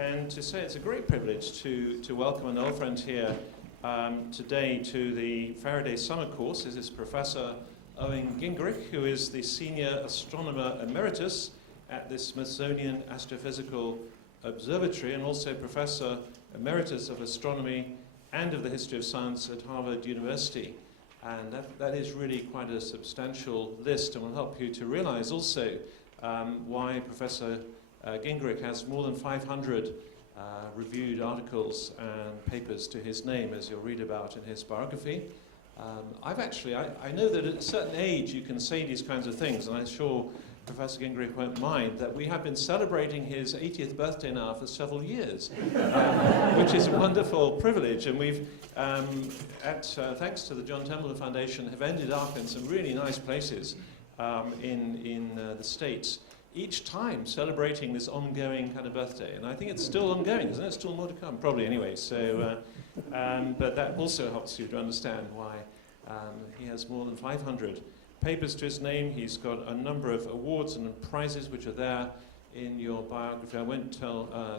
And to say it's a great privilege to welcome an old friend here today to the Faraday Summer Course. This is Professor Owen Gingerich, who is the Senior Astronomer Emeritus at the Smithsonian Astrophysical Observatory and also Professor Emeritus of Astronomy and of the History of Science at Harvard University. And that is really quite a substantial list and will help you to realize also why Professor Gingerich has more than 500 reviewed articles and papers to his name, as you'll read about in his biography. I know that at a certain age you can say these kinds of things, and I'm sure Professor Gingerich won't mind, that we have been celebrating his 80th birthday now for several years, which is a wonderful privilege. And we've, thanks to the John Templeton Foundation, have ended up in some really nice places in the States, each time celebrating this ongoing kind of birthday. And I think it's still ongoing, isn't it? Still more to come, probably anyway. So, but that also helps you to understand why he has more than 500 papers to his name. He's got a number of awards and prizes which are there in your biography. I won't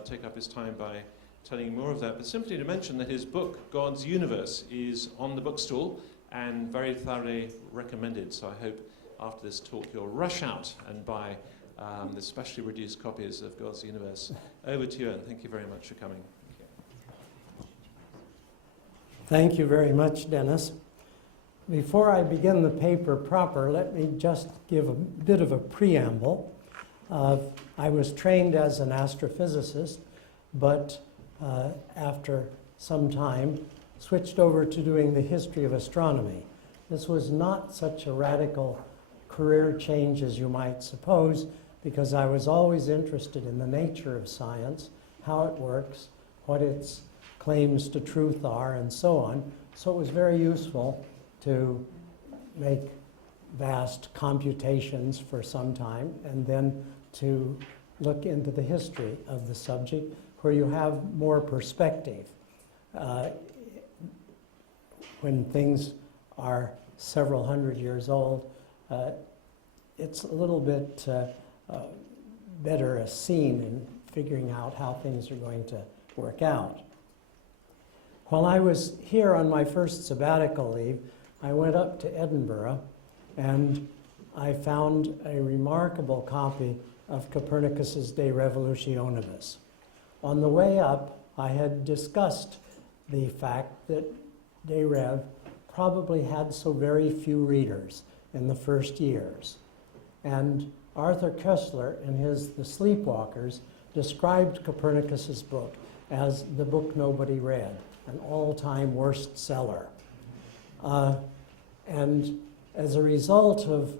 take up his time by telling you more of that, but simply to mention that his book, God's Universe, is on the bookstall and very thoroughly recommended. So I hope after this talk you'll rush out and buy the specially reduced copies of God's Universe. Over to you, and thank you very much for coming. Thank you very much, Dennis. Before I begin the paper proper, let me just give a bit of a preamble. I was trained as an astrophysicist, but after some time switched over to doing the history of astronomy. This was not such a radical career change as you might suppose, because I was always interested in the nature of science, how it works, what its claims to truth are, and so on. So it was very useful to make vast computations for some time and then to look into the history of the subject where you have more perspective. When things are several hundred years old, it's a little bit better a scene in figuring out how things are going to work out. While I was here on my first sabbatical leave, I went up to Edinburgh and I found a remarkable copy of Copernicus's De Revolutionibus. On the way up, I had discussed the fact that De Rev probably had so very few readers in the first years. And Arthur Koestler, in his The Sleepwalkers, described Copernicus's book as the book nobody read, an all-time worst seller. And as a result of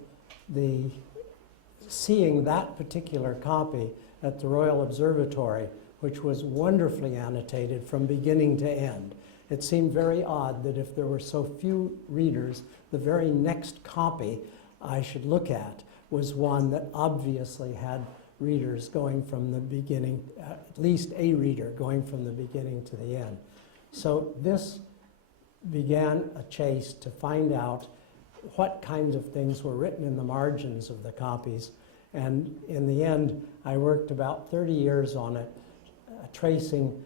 seeing that particular copy at the Royal Observatory, which was wonderfully annotated from beginning to end, it seemed very odd that if there were so few readers, the very next copy I should look at was one that obviously had readers going from the beginning, at least a reader going from the beginning to the end. So this began a chase to find out what kinds of things were written in the margins of the copies. And in the end, I worked about 30 years on it, tracing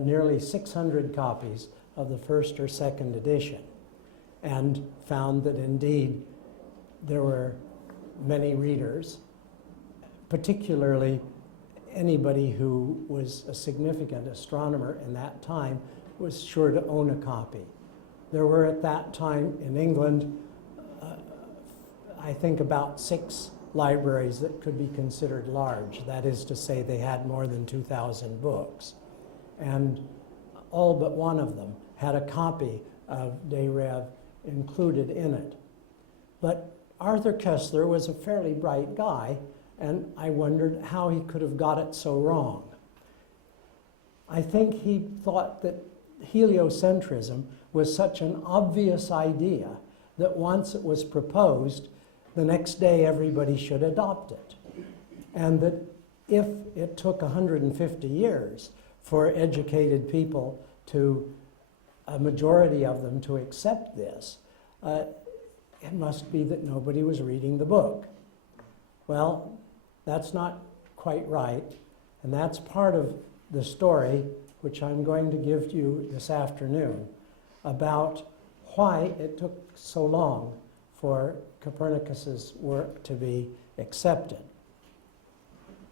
nearly 600 copies of the first or second edition, and found that indeed there were many readers, particularly anybody who was a significant astronomer in that time was sure to own a copy. There were at that time in England, I think about 6 libraries that could be considered large. That is to say, they had more than 2,000 books. And all but one of them had a copy of De Rev included in it. But Arthur Koestler was a fairly bright guy, and I wondered how he could have got it so wrong. I think he thought that heliocentrism was such an obvious idea that once it was proposed, the next day everybody should adopt it. And that if it took 150 years for educated people to, a majority of them, to accept this, it must be that nobody was reading the book. Well, that's not quite right, and that's part of the story, which I'm going to give you this afternoon, about why it took so long for Copernicus's work to be accepted.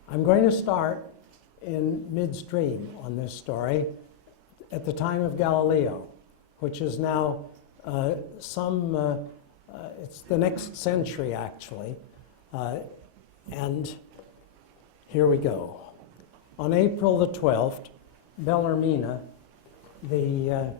I'm going to start in midstream on this story at the time of Galileo, which is now it's the next century actually, and here we go. On April the 12th, Bellarmina, the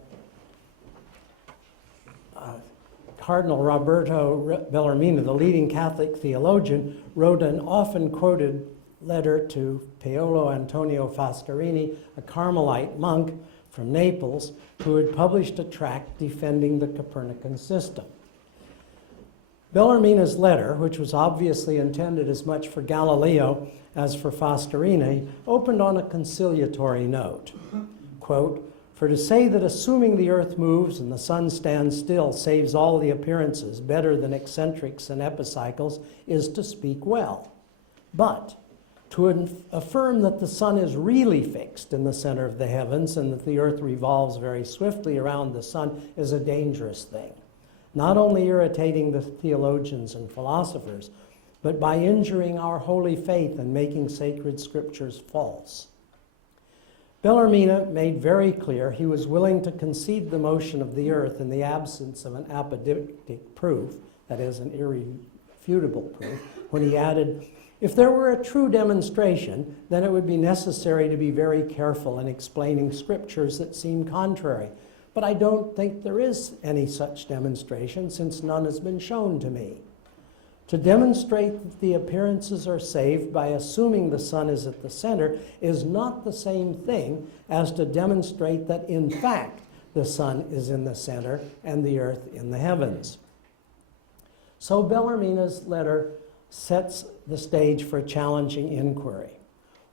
Cardinal Roberto Bellarmina, the leading Catholic theologian, wrote an often quoted letter to Paolo Antonio Foscarini, a Carmelite monk from Naples, who had published a tract defending the Copernican system. Bellarmina's letter, which was obviously intended as much for Galileo as for Foscarini, opened on a conciliatory note. Quote, "For to say that assuming the earth moves and the sun stands still saves all the appearances better than eccentrics and epicycles is to speak well. But to affirm that the sun is really fixed in the center of the heavens and that the earth revolves very swiftly around the sun is a dangerous thing, not only irritating the theologians and philosophers, but by injuring our holy faith and making sacred scriptures false." Bellarmina made very clear he was willing to concede the motion of the earth in the absence of an apodictic proof, that is, an irrefutable proof, when he added, "If there were a true demonstration, then it would be necessary to be very careful in explaining scriptures that seem contrary. But I don't think there is any such demonstration, since none has been shown to me. To demonstrate that the appearances are saved by assuming the sun is at the center is not the same thing as to demonstrate that in fact the sun is in the center and the earth in the heavens." So Bellarmina's letter sets the stage for a challenging inquiry.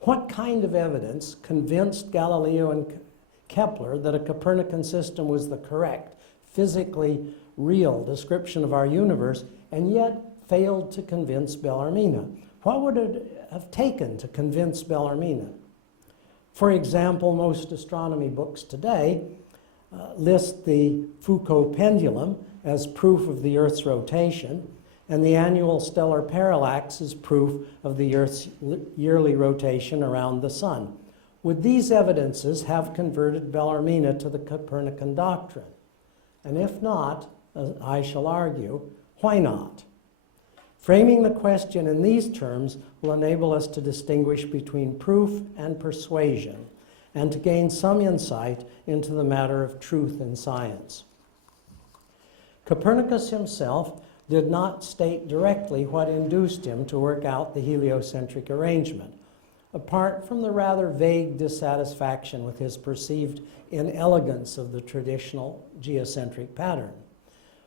What kind of evidence convinced Galileo and Kepler that a Copernican system was the correct, physically real description of our universe, and yet failed to convince Bellarmina? What would it have taken to convince Bellarmina? For example, most astronomy books today list the Foucault pendulum as proof of the Earth's rotation, and the annual stellar parallax as proof of the Earth's yearly rotation around the sun. Would these evidences have converted Bellarmina to the Copernican doctrine? And if not, as I shall argue, why not? Framing the question in these terms will enable us to distinguish between proof and persuasion, and to gain some insight into the matter of truth in science. Copernicus himself did not state directly what induced him to work out the heliocentric arrangement, apart from the rather vague dissatisfaction with his perceived inelegance of the traditional geocentric pattern.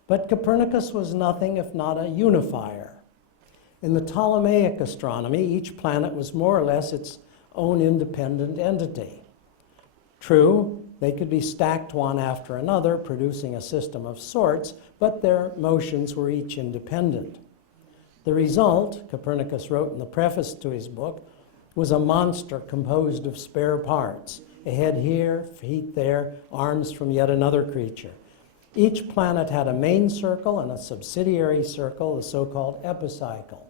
But Copernicus was nothing if not a unifier. In the Ptolemaic astronomy, each planet was more or less its own independent entity. True, they could be stacked one after another, producing a system of sorts, but their motions were each independent. The result, Copernicus wrote in the preface to his book, was a monster composed of spare parts, a head here, feet there, arms from yet another creature. Each planet had a main circle and a subsidiary circle, the so-called epicycle.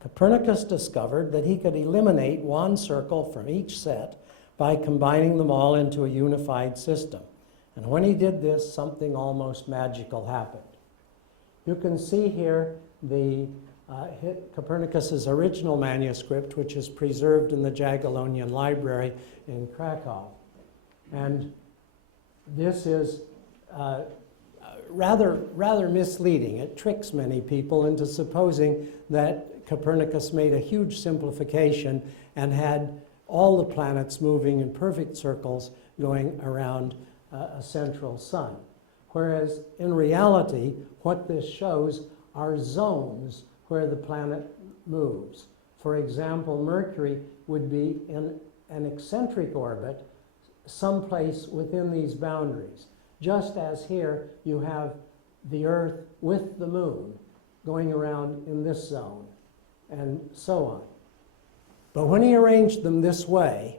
Copernicus discovered that he could eliminate one circle from each set by combining them all into a unified system. And when he did this, something almost magical happened. You can see here the Copernicus's original manuscript, which is preserved in the Jagiellonian Library in Krakow. And this is rather misleading. It tricks many people into supposing that Copernicus made a huge simplification and had all the planets moving in perfect circles going around a central sun. Whereas in reality, what this shows are zones where the planet moves. For example, Mercury would be in an eccentric orbit someplace within these boundaries, just as here you have the Earth with the Moon going around in this zone, and so on. But when he arranged them this way,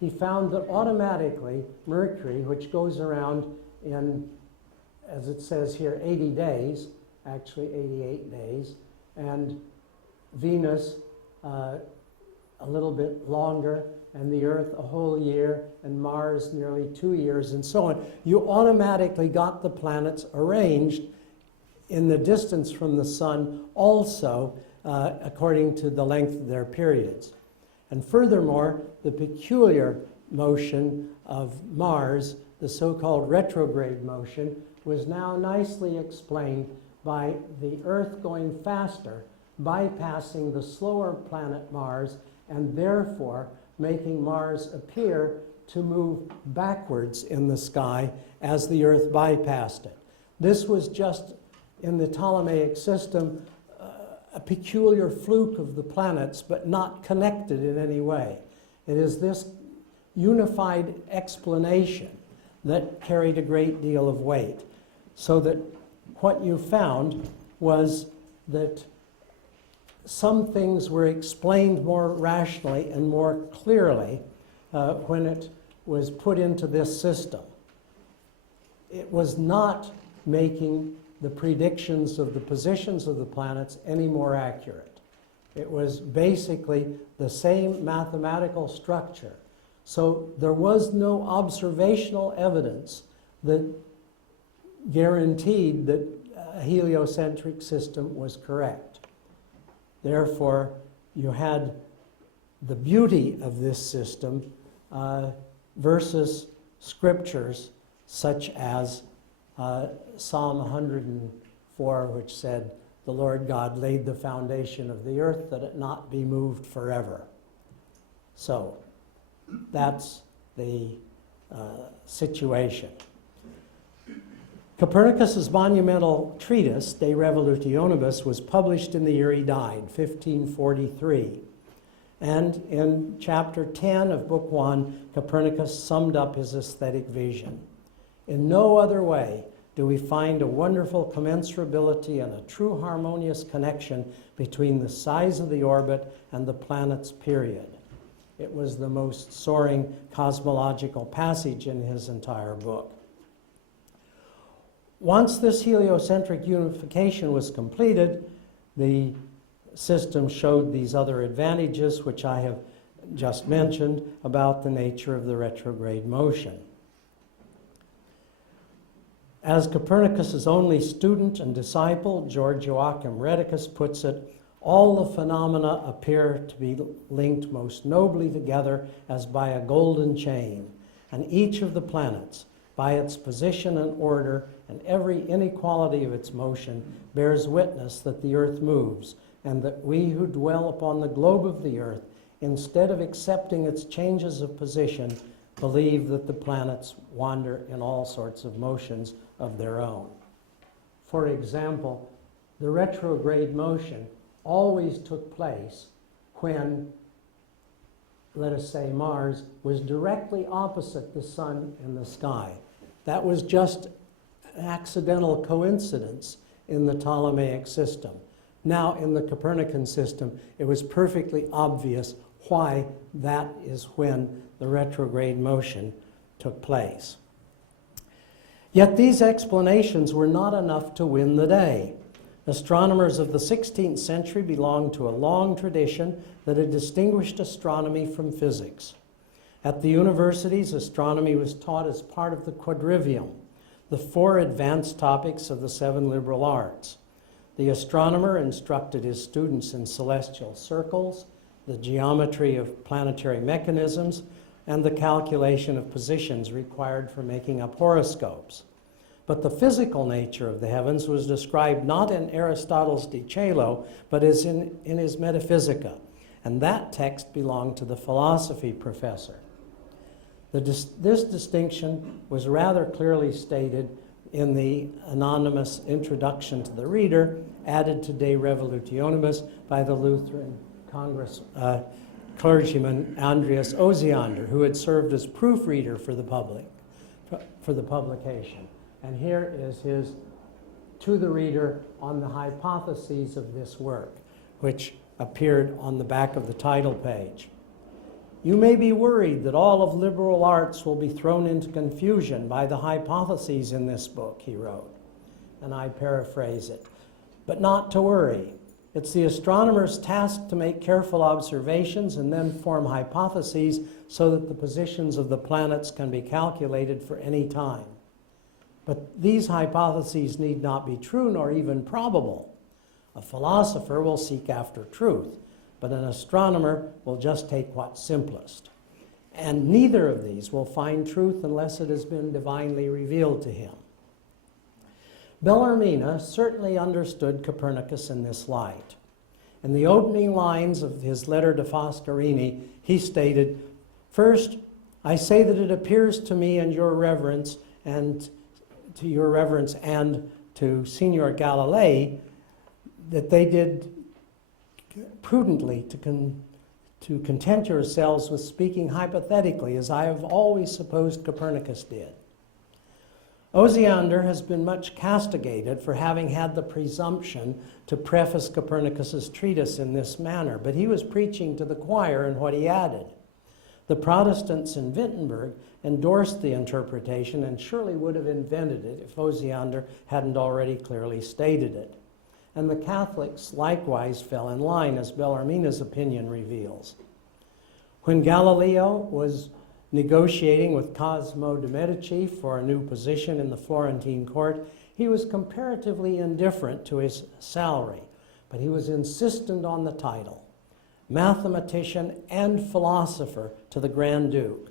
he found that automatically Mercury, which goes around in, as it says here, 80 days, actually 88 days, and Venus a little bit longer, and the Earth a whole year, and Mars nearly 2 years, and so on. You automatically got the planets arranged in the distance from the Sun also according to the length of their periods. And furthermore, the peculiar motion of Mars, the so-called retrograde motion, was now nicely explained by the Earth going faster, bypassing the slower planet Mars, and therefore making Mars appear to move backwards in the sky as the Earth bypassed it. This was just, in the Ptolemaic system, a peculiar fluke of the planets, but not connected in any way. It is this unified explanation that carried a great deal of weight. So that what you found was that some things were explained more rationally and more clearly when it was put into this system. It was not making the predictions of the positions of the planets any more accurate. It was basically the same mathematical structure. So there was no observational evidence that guaranteed that a heliocentric system was correct. Therefore, you had the beauty of this system versus scriptures such as Psalm 104, which said, "The Lord God laid the foundation of the earth that it not be moved forever." So that's the situation. Copernicus's monumental treatise, De Revolutionibus, was published in the year he died, 1543. And in chapter 10 of Book 1, Copernicus summed up his aesthetic vision. In no other way do we find a wonderful commensurability and a true harmonious connection between the size of the orbit and the planet's period. It was the most soaring cosmological passage in his entire book. Once this heliocentric unification was completed, the system showed these other advantages, which I have just mentioned, about the nature of the retrograde motion. As Copernicus's only student and disciple, George Joachim Rheticus puts it, all the phenomena appear to be linked most nobly together as by a golden chain, and each of the planets, by its position and order, and every inequality of its motion, bears witness that the earth moves, and that we who dwell upon the globe of the earth, instead of accepting its changes of position, believe that the planets wander in all sorts of motions of their own. For example, the retrograde motion always took place when, let us say, Mars was directly opposite the sun in the sky. That was just an accidental coincidence in the Ptolemaic system. Now, in the Copernican system, it was perfectly obvious why that is when the retrograde motion took place. Yet these explanations were not enough to win the day. Astronomers of the 16th century belonged to a long tradition that had distinguished astronomy from physics. At the universities, astronomy was taught as part of the quadrivium, the 4 advanced topics of the 7 liberal arts. The astronomer instructed his students in celestial circles, the geometry of planetary mechanisms, and the calculation of positions required for making up horoscopes. But the physical nature of the heavens was described not in Aristotle's De Caelo, but as in his Metaphysica, and that text belonged to the philosophy professor. This distinction was rather clearly stated in the anonymous introduction to the reader, added to De Revolutionibus by the Lutheran Congress clergyman Andreas Osiander, who had served as proofreader for the publication. And here is his to the reader on the hypotheses of this work, which appeared on the back of the title page. You may be worried that all of liberal arts will be thrown into confusion by the hypotheses in this book, he wrote. And I paraphrase it. But not to worry. It's the astronomer's task to make careful observations and then form hypotheses so that the positions of the planets can be calculated for any time. But these hypotheses need not be true nor even probable. A philosopher will seek after truth, but an astronomer will just take what's simplest. And neither of these will find truth unless it has been divinely revealed to him. Bellarmine certainly understood Copernicus in this light. In the opening lines of his letter to Foscarini, he stated, "First, I say that it appears to me and your reverence and to Signor Galilei that they did prudently to content yourselves with speaking hypothetically, as I have always supposed Copernicus did. Osiander has been much castigated for having had the presumption to preface Copernicus's treatise in this manner, but he was preaching to the choir in what he added. The Protestants in Wittenberg endorsed the interpretation and surely would have invented it if Osiander hadn't already clearly stated it. And the Catholics likewise fell in line, as Bellarmine's opinion reveals. When Galileo was negotiating with Cosimo de' Medici for a new position in the Florentine court, he was comparatively indifferent to his salary, but he was insistent on the title, mathematician and philosopher to the Grand Duke.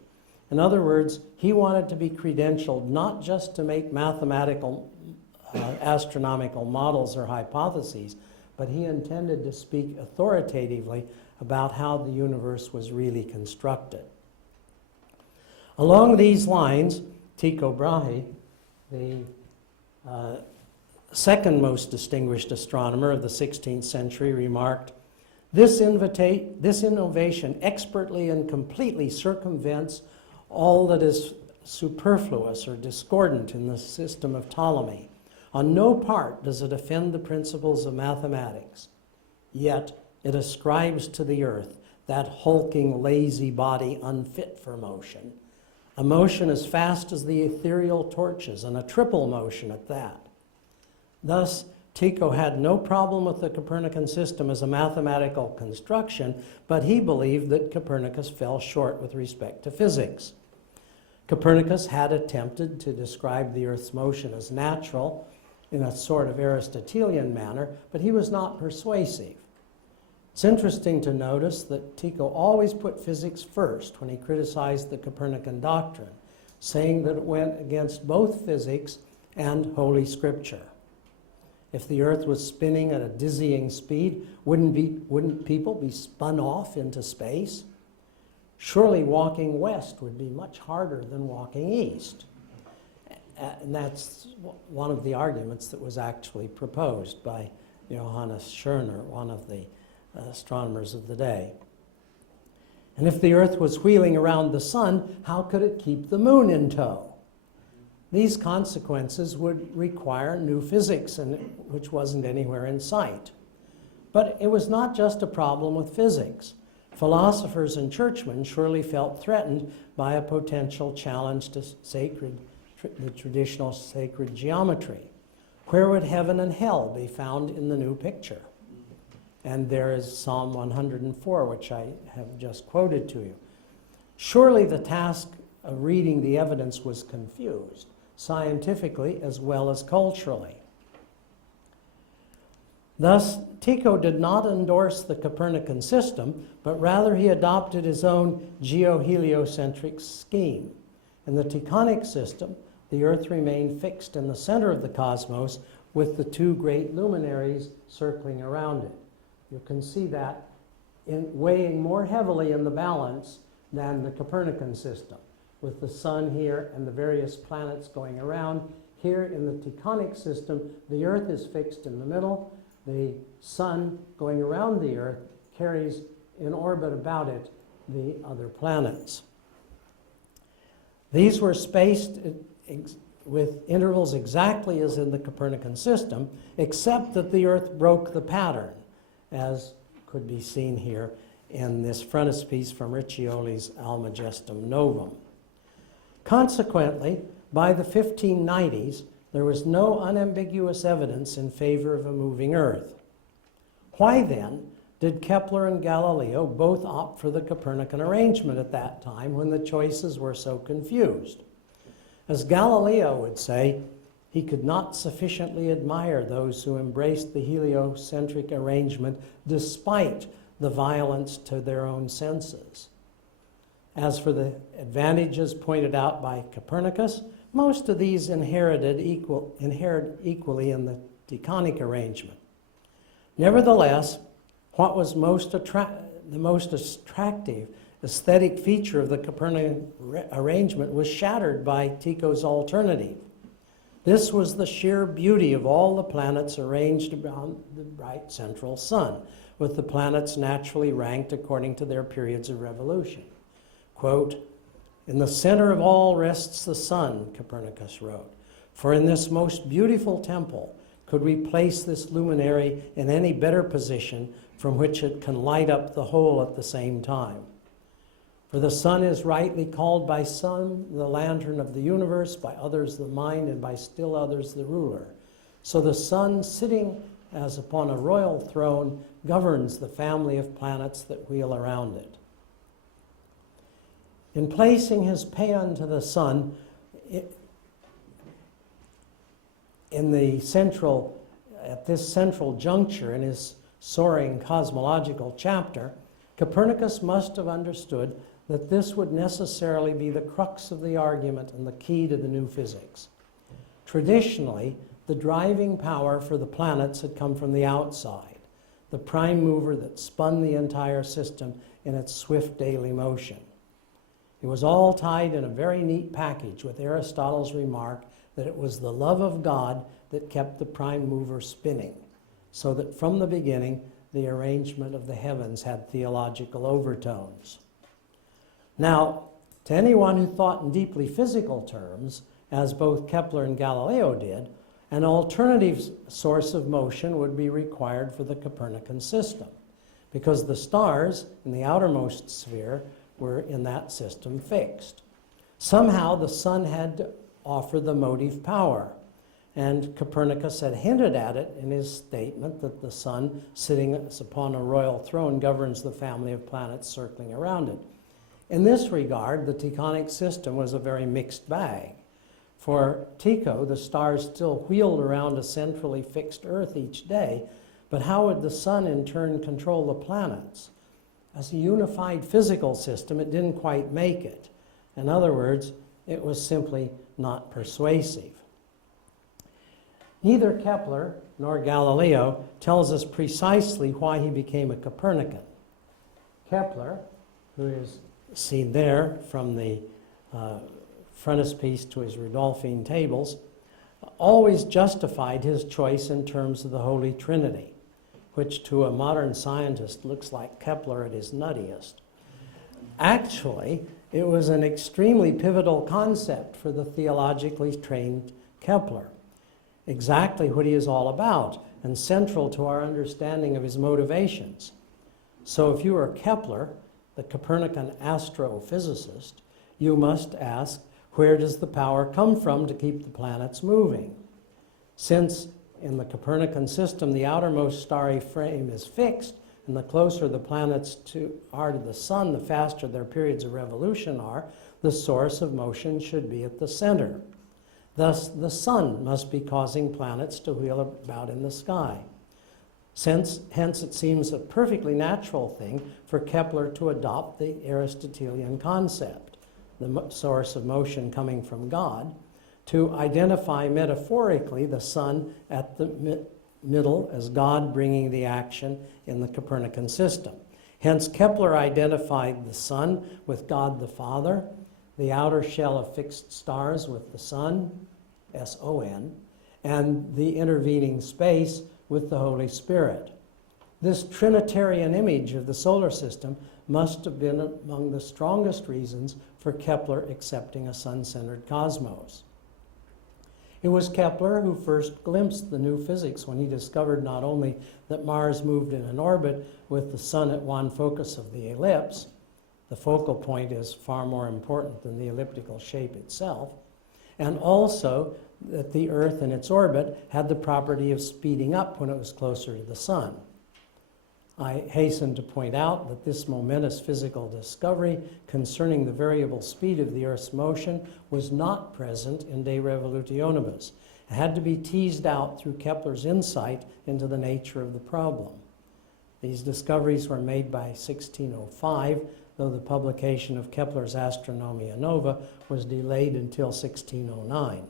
In other words, he wanted to be credentialed not just to make mathematical astronomical models or hypotheses, but he intended to speak authoritatively about how the universe was really constructed. Along these lines, Tycho Brahe, the second most distinguished astronomer of the 16th century, remarked, this innovation expertly and completely circumvents all that is superfluous or discordant in the system of Ptolemy. On no part does it offend the principles of mathematics, yet it ascribes to the earth that hulking, lazy body unfit for motion, a motion as fast as the ethereal torches, and a triple motion at that. Thus, Tycho had no problem with the Copernican system as a mathematical construction, but he believed that Copernicus fell short with respect to physics. Copernicus had attempted to describe the Earth's motion as natural in a sort of Aristotelian manner, but he was not persuasive. It's interesting to notice that Tycho always put physics first when he criticized the Copernican doctrine, saying that it went against both physics and Holy Scripture. If the Earth was spinning at a dizzying speed, wouldn't people be spun off into space? Surely walking west would be much harder than walking east. And that's one of the arguments that was actually proposed by Johannes Schörner, one of the astronomers of the day. And if the Earth was wheeling around the sun, how could it keep the moon in tow? These consequences would require new physics, which wasn't anywhere in sight. But it was not just a problem with physics. Philosophers and churchmen surely felt threatened by a potential challenge to the traditional sacred geometry. Where would heaven and hell be found in the new picture? And there is Psalm 104, which I have just quoted to you. Surely the task of reading the evidence was confused, scientifically as well as culturally. Thus, Tycho did not endorse the Copernican system, but rather he adopted his own geoheliocentric scheme. In the Tychonic system, the Earth remained fixed in the center of the cosmos with the two great luminaries circling around it. You can see that weighing more heavily in the balance than the Copernican system, with the sun here and the various planets going around. Here in the Tychonic system, the Earth is fixed in the middle. The sun going around the Earth carries in orbit about it the other planets. These were spaced with intervals exactly as in the Copernican system, except that the Earth broke the pattern, as could be seen here in this frontispiece from Riccioli's Almagestum Novum. Consequently, by the 1590s, there was no unambiguous evidence in favor of a moving Earth. Why then did Kepler and Galileo both opt for the Copernican arrangement at that time when the choices were so confused? As Galileo would say, he could not sufficiently admire those who embraced the heliocentric arrangement despite the violence to their own senses. As for the advantages pointed out by Copernicus, most of these inhered equally in the Tychonic arrangement. Nevertheless, what was the most attractive aesthetic feature of the Copernican arrangement was shattered by Tycho's alternative. This was the sheer beauty of all the planets arranged around the bright central sun, with the planets naturally ranked according to their periods of revolution. Quote, "In the center of all rests the sun," Copernicus wrote, "for in this most beautiful temple could we place this luminary in any better position from which it can light up the whole at the same time. For the sun is rightly called by some the lantern of the universe, by others the mind, and by still others the ruler. So the sun, sitting as upon a royal throne, governs the family of planets that wheel around it." In placing his paean to the sun at this central juncture in his soaring cosmological chapter, Copernicus must have understood that this would necessarily be the crux of the argument and the key to the new physics. Traditionally, the driving power for the planets had come from the outside, the prime mover that spun the entire system in its swift daily motion. It was all tied in a very neat package with Aristotle's remark that it was the love of God that kept the prime mover spinning, so that from the beginning, the arrangement of the heavens had theological overtones. Now, to anyone who thought in deeply physical terms, as both Kepler and Galileo did, an alternative source of motion would be required for the Copernican system, because the stars in the outermost sphere were in that system fixed. Somehow the sun had to offer the motive power, and Copernicus had hinted at it in his statement that the sun, sitting upon a royal throne, governs the family of planets circling around it. In this regard, the Tychonic system was a very mixed bag. For Tycho, the stars still wheeled around a centrally fixed Earth each day, but how would the sun in turn control the planets? As a unified physical system, it didn't quite make it. In other words, it was simply not persuasive. Neither Kepler nor Galileo tells us precisely why he became a Copernican. Kepler, who is seen there from the frontispiece to his Rudolphine tables, always justified his choice in terms of the Holy Trinity, which to a modern scientist looks like Kepler at his nuttiest. Actually, it was an extremely pivotal concept for the theologically trained Kepler, exactly what he is all about and central to our understanding of his motivations. So if you are Kepler, the Copernican astrophysicist, you must ask, where does the power come from to keep the planets moving? Since in the Copernican system, the outermost starry frame is fixed, and the closer the planets are to the sun, the faster their periods of revolution are, the source of motion should be at the center. Thus, the sun must be causing planets to wheel about in the sky. Hence, it seems a perfectly natural thing for Kepler to adopt the Aristotelian concept, the source of motion coming from God, to identify metaphorically the sun at the middle as God bringing the action in the Copernican system. Hence, Kepler identified the sun with God the Father, the outer shell of fixed stars with the sun, S-O-N, and the intervening space with the Holy Spirit. This Trinitarian image of the solar system must have been among the strongest reasons for Kepler accepting a sun-centered cosmos. It was Kepler who first glimpsed the new physics when he discovered not only that Mars moved in an orbit with the Sun at one focus of the ellipse, the focal point is far more important than the elliptical shape itself, and also that the Earth in its orbit had the property of speeding up when it was closer to the Sun. I hasten to point out that this momentous physical discovery concerning the variable speed of the Earth's motion was not present in De Revolutionibus. It had to be teased out through Kepler's insight into the nature of the problem. These discoveries were made by 1605, though the publication of Kepler's Astronomia Nova was delayed until 1609.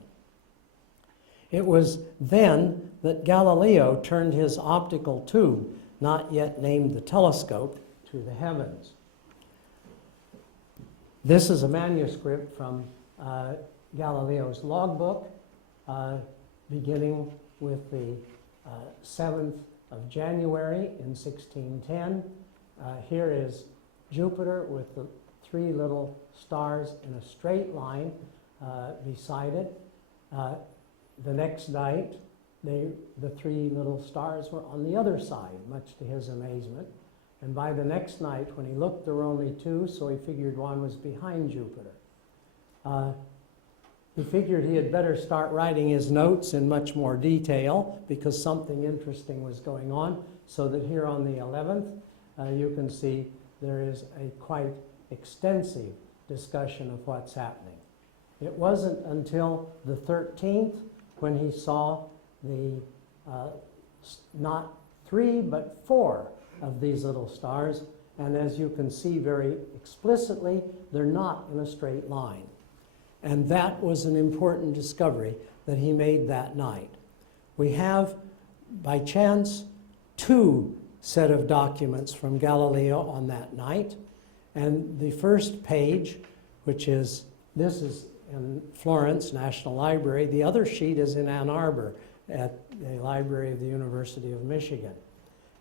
It was then that Galileo turned his optical tube, not yet named the telescope, to the heavens. This is a manuscript from Galileo's logbook, beginning with the 7th of January in 1610. Here is Jupiter with the three little stars in a straight line beside it. The next night, the three little stars were on the other side, much to his amazement. And by the next night, when he looked, there were only two, so he figured one was behind Jupiter. He figured he had better start writing his notes in much more detail because something interesting was going on, so that here on the 11th, you can see there is a quite extensive discussion of what's happening. It wasn't until the 13th when he saw the not three but four of these little stars, and as you can see very explicitly, they're not in a straight line. And that was an important discovery that he made that night. We have, by chance, two set of documents from Galileo on that night, and the first page, which is, this is in Florence National Library, the other sheet is in Ann Arbor at the Library of the University of Michigan.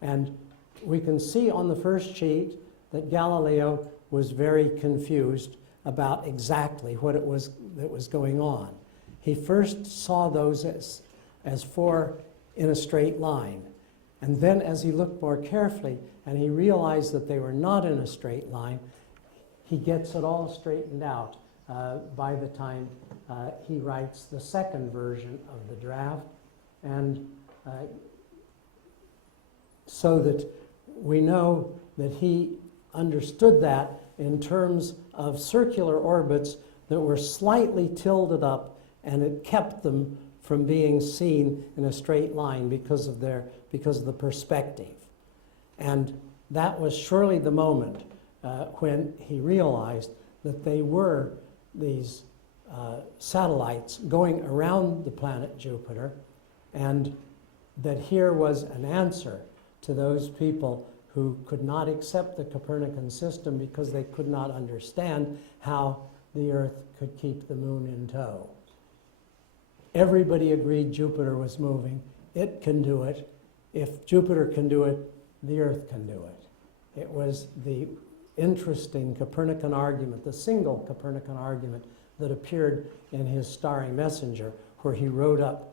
And we can see on the first sheet that Galileo was very confused about exactly what it was that was going on. He first saw those as four in a straight line. And then as he looked more carefully and he realized that they were not in a straight line, he gets it all straightened out by the time he writes the second version of the draft. And so that we know that he understood that in terms of circular orbits that were slightly tilted up, and it kept them from being seen in a straight line because of the perspective. And that was surely the moment when he realized that they were these satellites going around the planet Jupiter, and that here was an answer to those people who could not accept the Copernican system because they could not understand how the Earth could keep the moon in tow. Everybody agreed Jupiter was moving. It can do it. If Jupiter can do it, the Earth can do it. It was the interesting Copernican argument, the single Copernican argument that appeared in his Starry Messenger, where he wrote up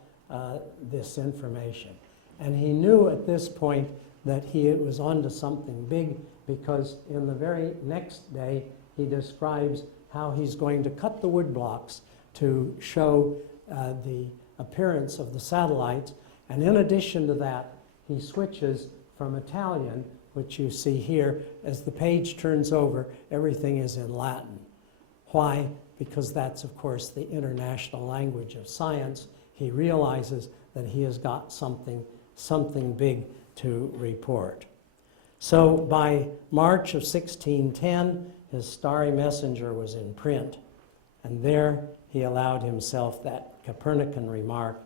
this information. And he knew at this point that he was onto something big, because in the very next day he describes how he's going to cut the wood blocks to show the appearance of the satellites. And in addition to that, he switches from Italian, which you see here, as the page turns over, everything is in Latin. Why? Because that's, of course, the international language of science. He realizes that he has got something big to report. So by March of 1610, his Starry Messenger was in print, and there he allowed himself that Copernican remark.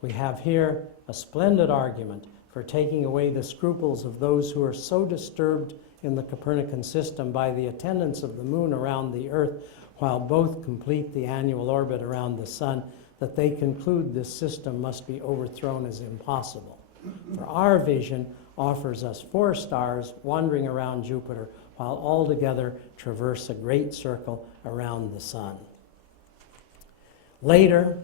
We have here a splendid argument for taking away the scruples of those who are so disturbed in the Copernican system by the attendance of the moon around the Earth, while both complete the annual orbit around the sun, that they conclude this system must be overthrown as impossible. For our vision offers us four stars wandering around Jupiter, while all together traverse a great circle around the sun. Later,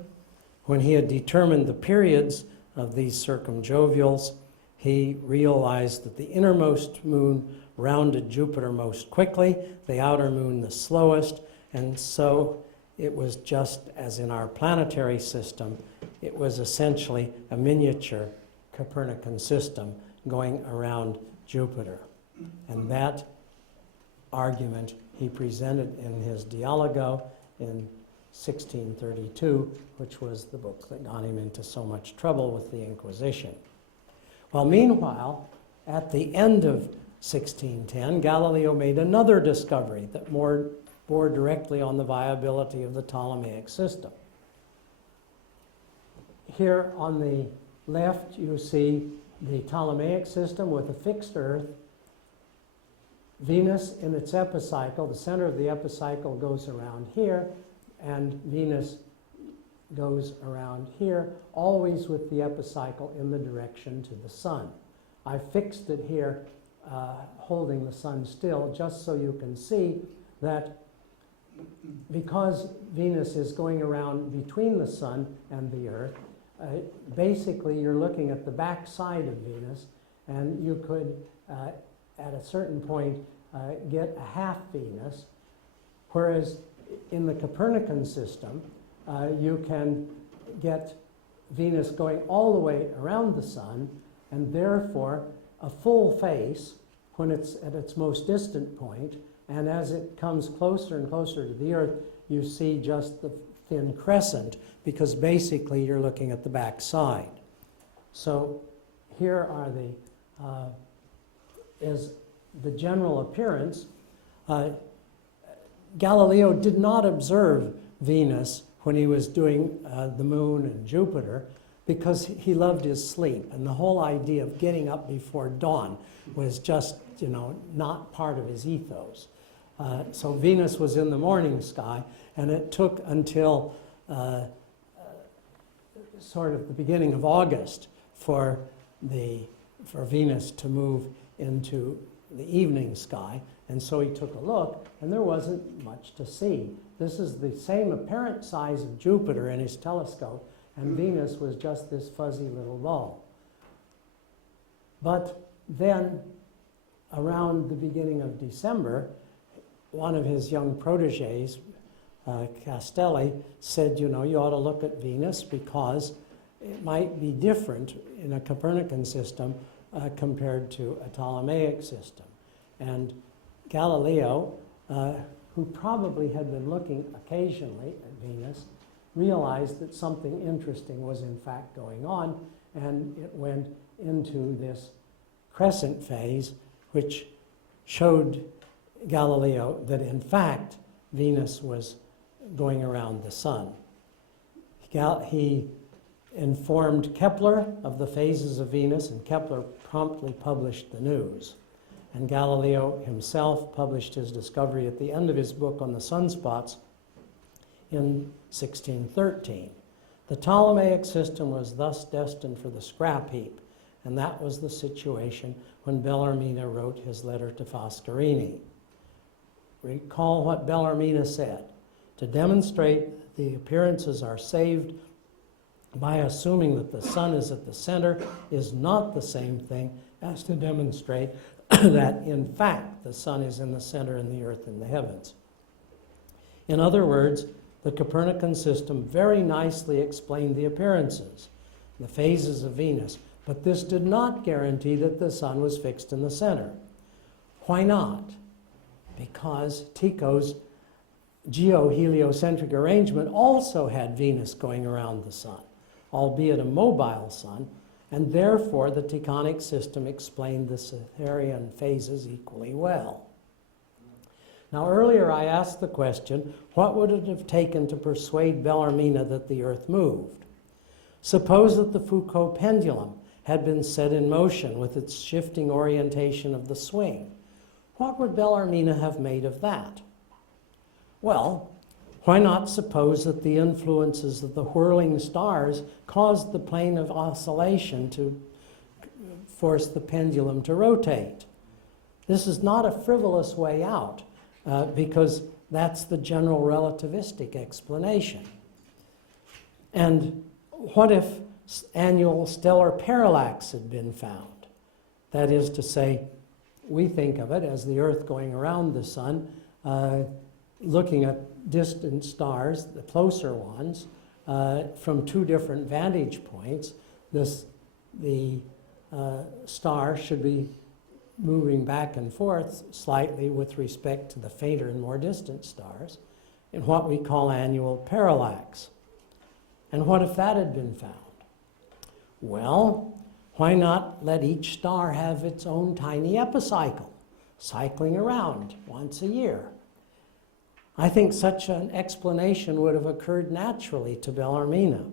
When he had determined the periods of these circumjovials, he realized that the innermost moon rounded Jupiter most quickly, the outer moon the slowest, and so it was just as in our planetary system, it was essentially a miniature Copernican system going around Jupiter. And that argument he presented in his Dialogo in 1632, which was the book that got him into so much trouble with the Inquisition. Well, meanwhile, at the end of 1610, Galileo made another discovery that bore directly on the viability of the Ptolemaic system. Here on the left, you see the Ptolemaic system with a fixed Earth. Venus in its epicycle, the center of the epicycle goes around here, and Venus goes around here, always with the epicycle in the direction to the sun. I fixed it here, holding the sun still, just so you can see that because Venus is going around between the sun and the Earth, basically you're looking at the back side of Venus, and you could, at a certain point, get a half Venus, whereas in the Copernican system, you can get Venus going all the way around the sun, and therefore a full face when it's at its most distant point, and as it comes closer and closer to the Earth, you see just the thin crescent, because basically you're looking at the back side. So here are is the general appearance. Galileo did not observe Venus when he was doing the moon and Jupiter, because he loved his sleep, and the whole idea of getting up before dawn was just, not part of his ethos. So Venus was in the morning sky, and it took until sort of the beginning of August for Venus to move into the evening sky, and so he took a look, and there wasn't much to see. This is the same apparent size of Jupiter in his telescope, and Venus was just this fuzzy little ball. But then, around the beginning of December, one of his young proteges, Castelli, said, you ought to look at Venus because it might be different in a Copernican system compared to a Ptolemaic system. And Galileo, who probably had been looking occasionally at Venus, realized that something interesting was in fact going on, and it went into this crescent phase, which showed Galileo that in fact Venus was going around the sun. He informed Kepler of the phases of Venus, and Kepler promptly published the news. And Galileo himself published his discovery at the end of his book on the sunspots in 1613. The Ptolemaic system was thus destined for the scrap heap, and that was the situation when Bellarmine wrote his letter to Foscarini. Recall what Bellarmine said: to demonstrate the appearances are saved by assuming that the sun is at the center is not the same thing as to demonstrate that in fact the sun is in the center and the earth in the heavens. In other words, the Copernican system very nicely explained the appearances, the phases of Venus, but this did not guarantee that the sun was fixed in the center. Why not? Because Tycho's geoheliocentric arrangement also had Venus going around the sun, albeit a mobile sun, and therefore the Tychonic system explained the Cytherean phases equally well. Now earlier I asked the question, what would it have taken to persuade Bellarmine that the Earth moved? Suppose that the Foucault pendulum had been set in motion with its shifting orientation of the swing. What would Bellarmine have made of that? Well, why not suppose that the influences of the whirling stars caused the plane of oscillation to force the pendulum to rotate? This is not a frivolous way out, because that's the general relativistic explanation. And what if annual stellar parallax had been found? That is to say, we think of it as the Earth going around the sun, looking at distant stars, the closer ones, from two different vantage points. The star should be moving back and forth slightly with respect to the fainter and more distant stars in what we call annual parallax. And what if that had been found? Well, why not let each star have its own tiny epicycle, cycling around once a year? I think such an explanation would have occurred naturally to Bellarmina.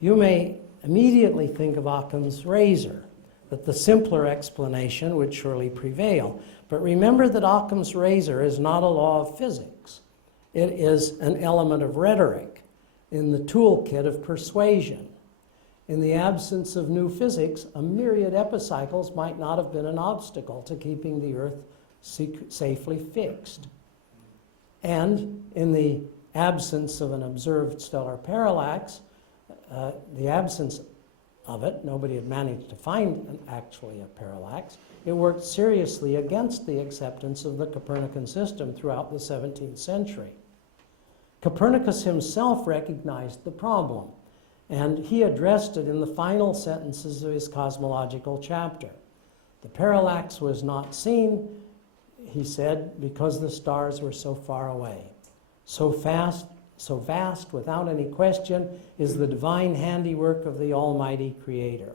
You may immediately think of Occam's razor, that the simpler explanation would surely prevail. But remember that Occam's razor is not a law of physics. It is an element of rhetoric in the toolkit of persuasion. In the absence of new physics, a myriad epicycles might not have been an obstacle to keeping the Earth safely fixed. And in the absence of an observed stellar parallax, the absence of it, nobody had managed to find actually a parallax, it worked seriously against the acceptance of the Copernican system throughout the 17th century. Copernicus himself recognized the problem, and he addressed it in the final sentences of his cosmological chapter. The parallax was not seen, he said, because the stars were so far away. So vast, without any question, is the divine handiwork of the Almighty Creator.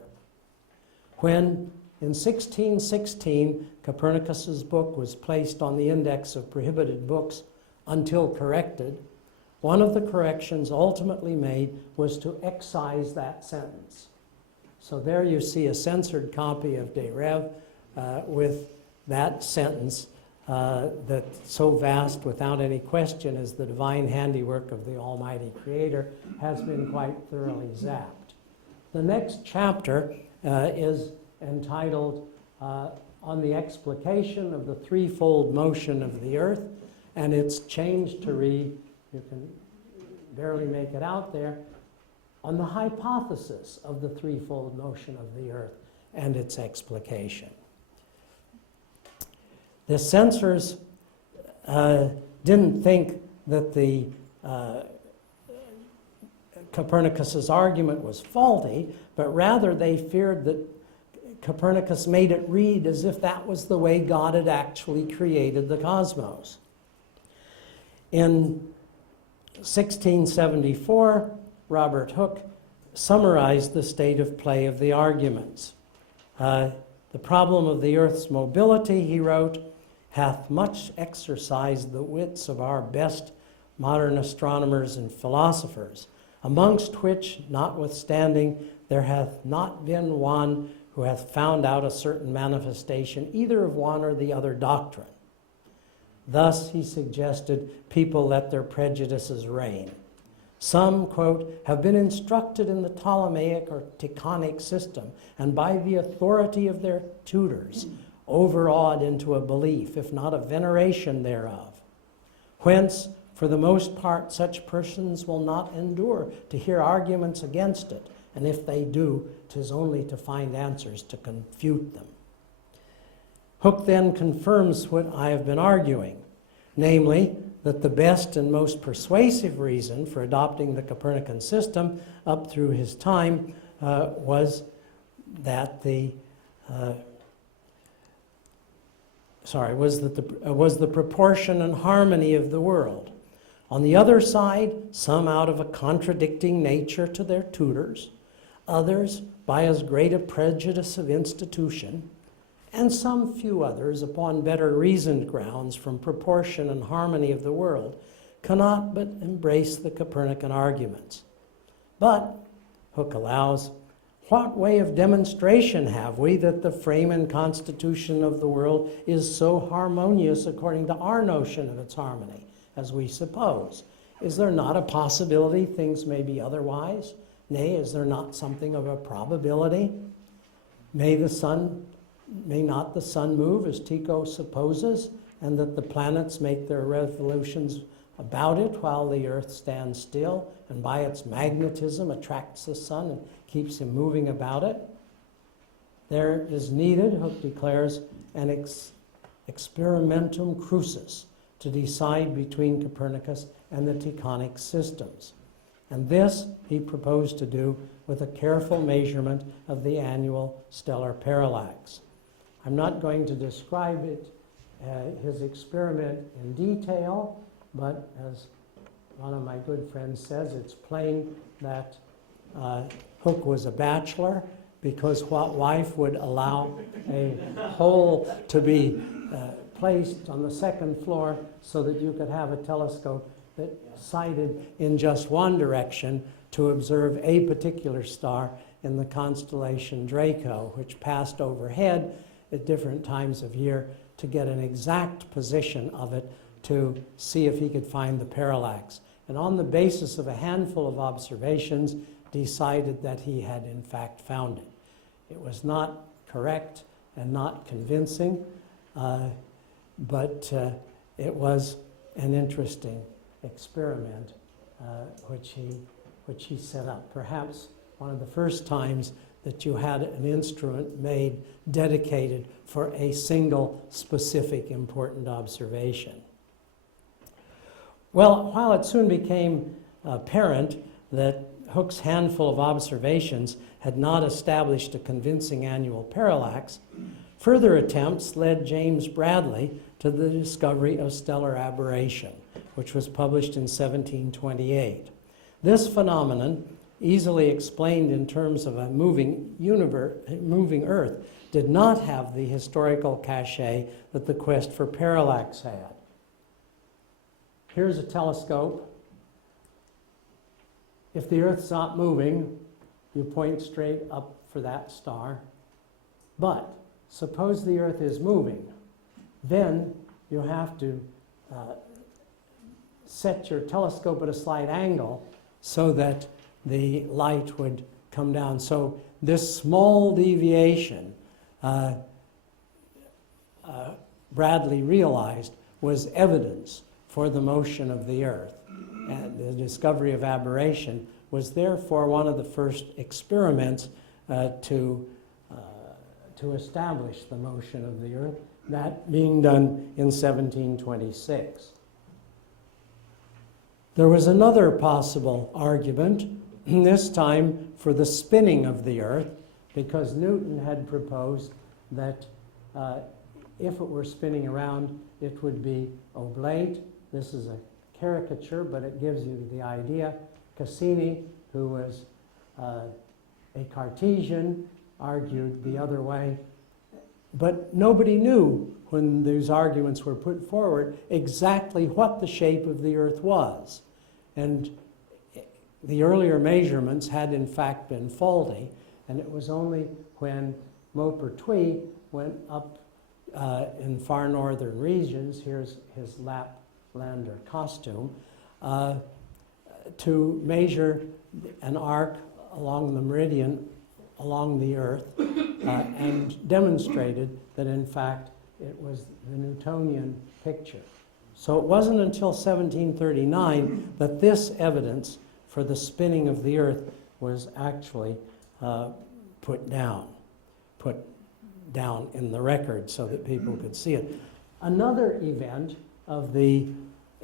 When, in 1616, Copernicus's book was placed on the index of prohibited books until corrected, one of the corrections ultimately made was to excise that sentence. So there you see a censored copy of De Rev with that sentence, that so vast without any question is the divine handiwork of the Almighty Creator, has been quite thoroughly zapped. The next chapter is entitled On the Explication of the Threefold Motion of the Earth, and it's changed to read, you can barely make it out there, on the hypothesis of the threefold motion of the Earth and its explication. The censors didn't think that the Copernicus's argument was faulty, but rather they feared that Copernicus made it read as if that was the way God had actually created the cosmos. In 1674, Robert Hooke summarized the state of play of the arguments. The problem of the Earth's mobility, he wrote, hath much exercised the wits of our best modern astronomers and philosophers, amongst which, notwithstanding, there hath not been one who hath found out a certain manifestation either of one or the other doctrine. Thus, he suggested, people let their prejudices reign. Some, quote, have been instructed in the Ptolemaic or Tychonic system, and by the authority of their tutors, overawed into a belief, if not a veneration thereof. Whence, for the most part, such persons will not endure to hear arguments against it, and if they do, 'tis only to find answers to confute them. Hooke then confirms what I have been arguing, namely, that the best and most persuasive reason for adopting the Copernican system up through his time was that the proportion and harmony of the world. On the other side, some out of a contradicting nature to their tutors, others by as great a prejudice of institution, and some few others upon better reasoned grounds from proportion and harmony of the world, cannot but embrace the Copernican arguments. But, Hooke allows, what way of demonstration have we that the frame and constitution of the world is so harmonious according to our notion of its harmony, as we suppose? Is there not a possibility things may be otherwise? Nay, is there not something of a probability? May not the sun move as Tycho supposes, and that the planets make their revolutions about it while the Earth stands still, and by its magnetism attracts the sun and keeps him moving about it. There is needed, Hooke declares, an experimentum crucis to decide between Copernicus and the Tychonic systems. And this he proposed to do with a careful measurement of the annual stellar parallax. I'm not going to describe it, his experiment in detail, but as one of my good friends says, it's plain that Hooke was a bachelor, because what wife would allow a hole to be placed on the second floor so that you could have a telescope that sighted in just one direction to observe a particular star in the constellation Draco, which passed overhead at different times of year to get an exact position of it to see if he could find the parallax. And on the basis of a handful of observations, decided that he had in fact found it. It was not correct and not convincing, but it was an interesting experiment which he set up. Perhaps one of the first times that you had an instrument made dedicated for a single specific important observation. Well, while it soon became apparent that Hooke's handful of observations had not established a convincing annual parallax, further attempts led James Bradley to the discovery of stellar aberration, which was published in 1728. This phenomenon, easily explained in terms of a moving Earth, did not have the historical cachet that the quest for parallax had. Here's a telescope. If the Earth's not moving, you point straight up for that star. But suppose the Earth is moving, then you have to set your telescope at a slight angle so that the light would come down. So this small deviation, Bradley realized, was evidence for the motion of the Earth. And the discovery of aberration was therefore one of the first experiments to establish the motion of the Earth, that being done in 1726. There was another possible argument, this time for the spinning of the Earth, because Newton had proposed that if it were spinning around, it would be oblate. This is a caricature, but it gives you the idea. Cassini, who was a Cartesian, argued the other way. But nobody knew, when these arguments were put forward, exactly what the shape of the Earth was. And the earlier measurements had in fact been faulty, and it was only when Maupertuis went up in far northern regions, here's his Laplander costume, to measure an arc along the meridian along the Earth and demonstrated that in fact it was the Newtonian picture. So it wasn't until 1739 that this evidence for the spinning of the Earth was actually put down in the record so that people could see it. Another event of the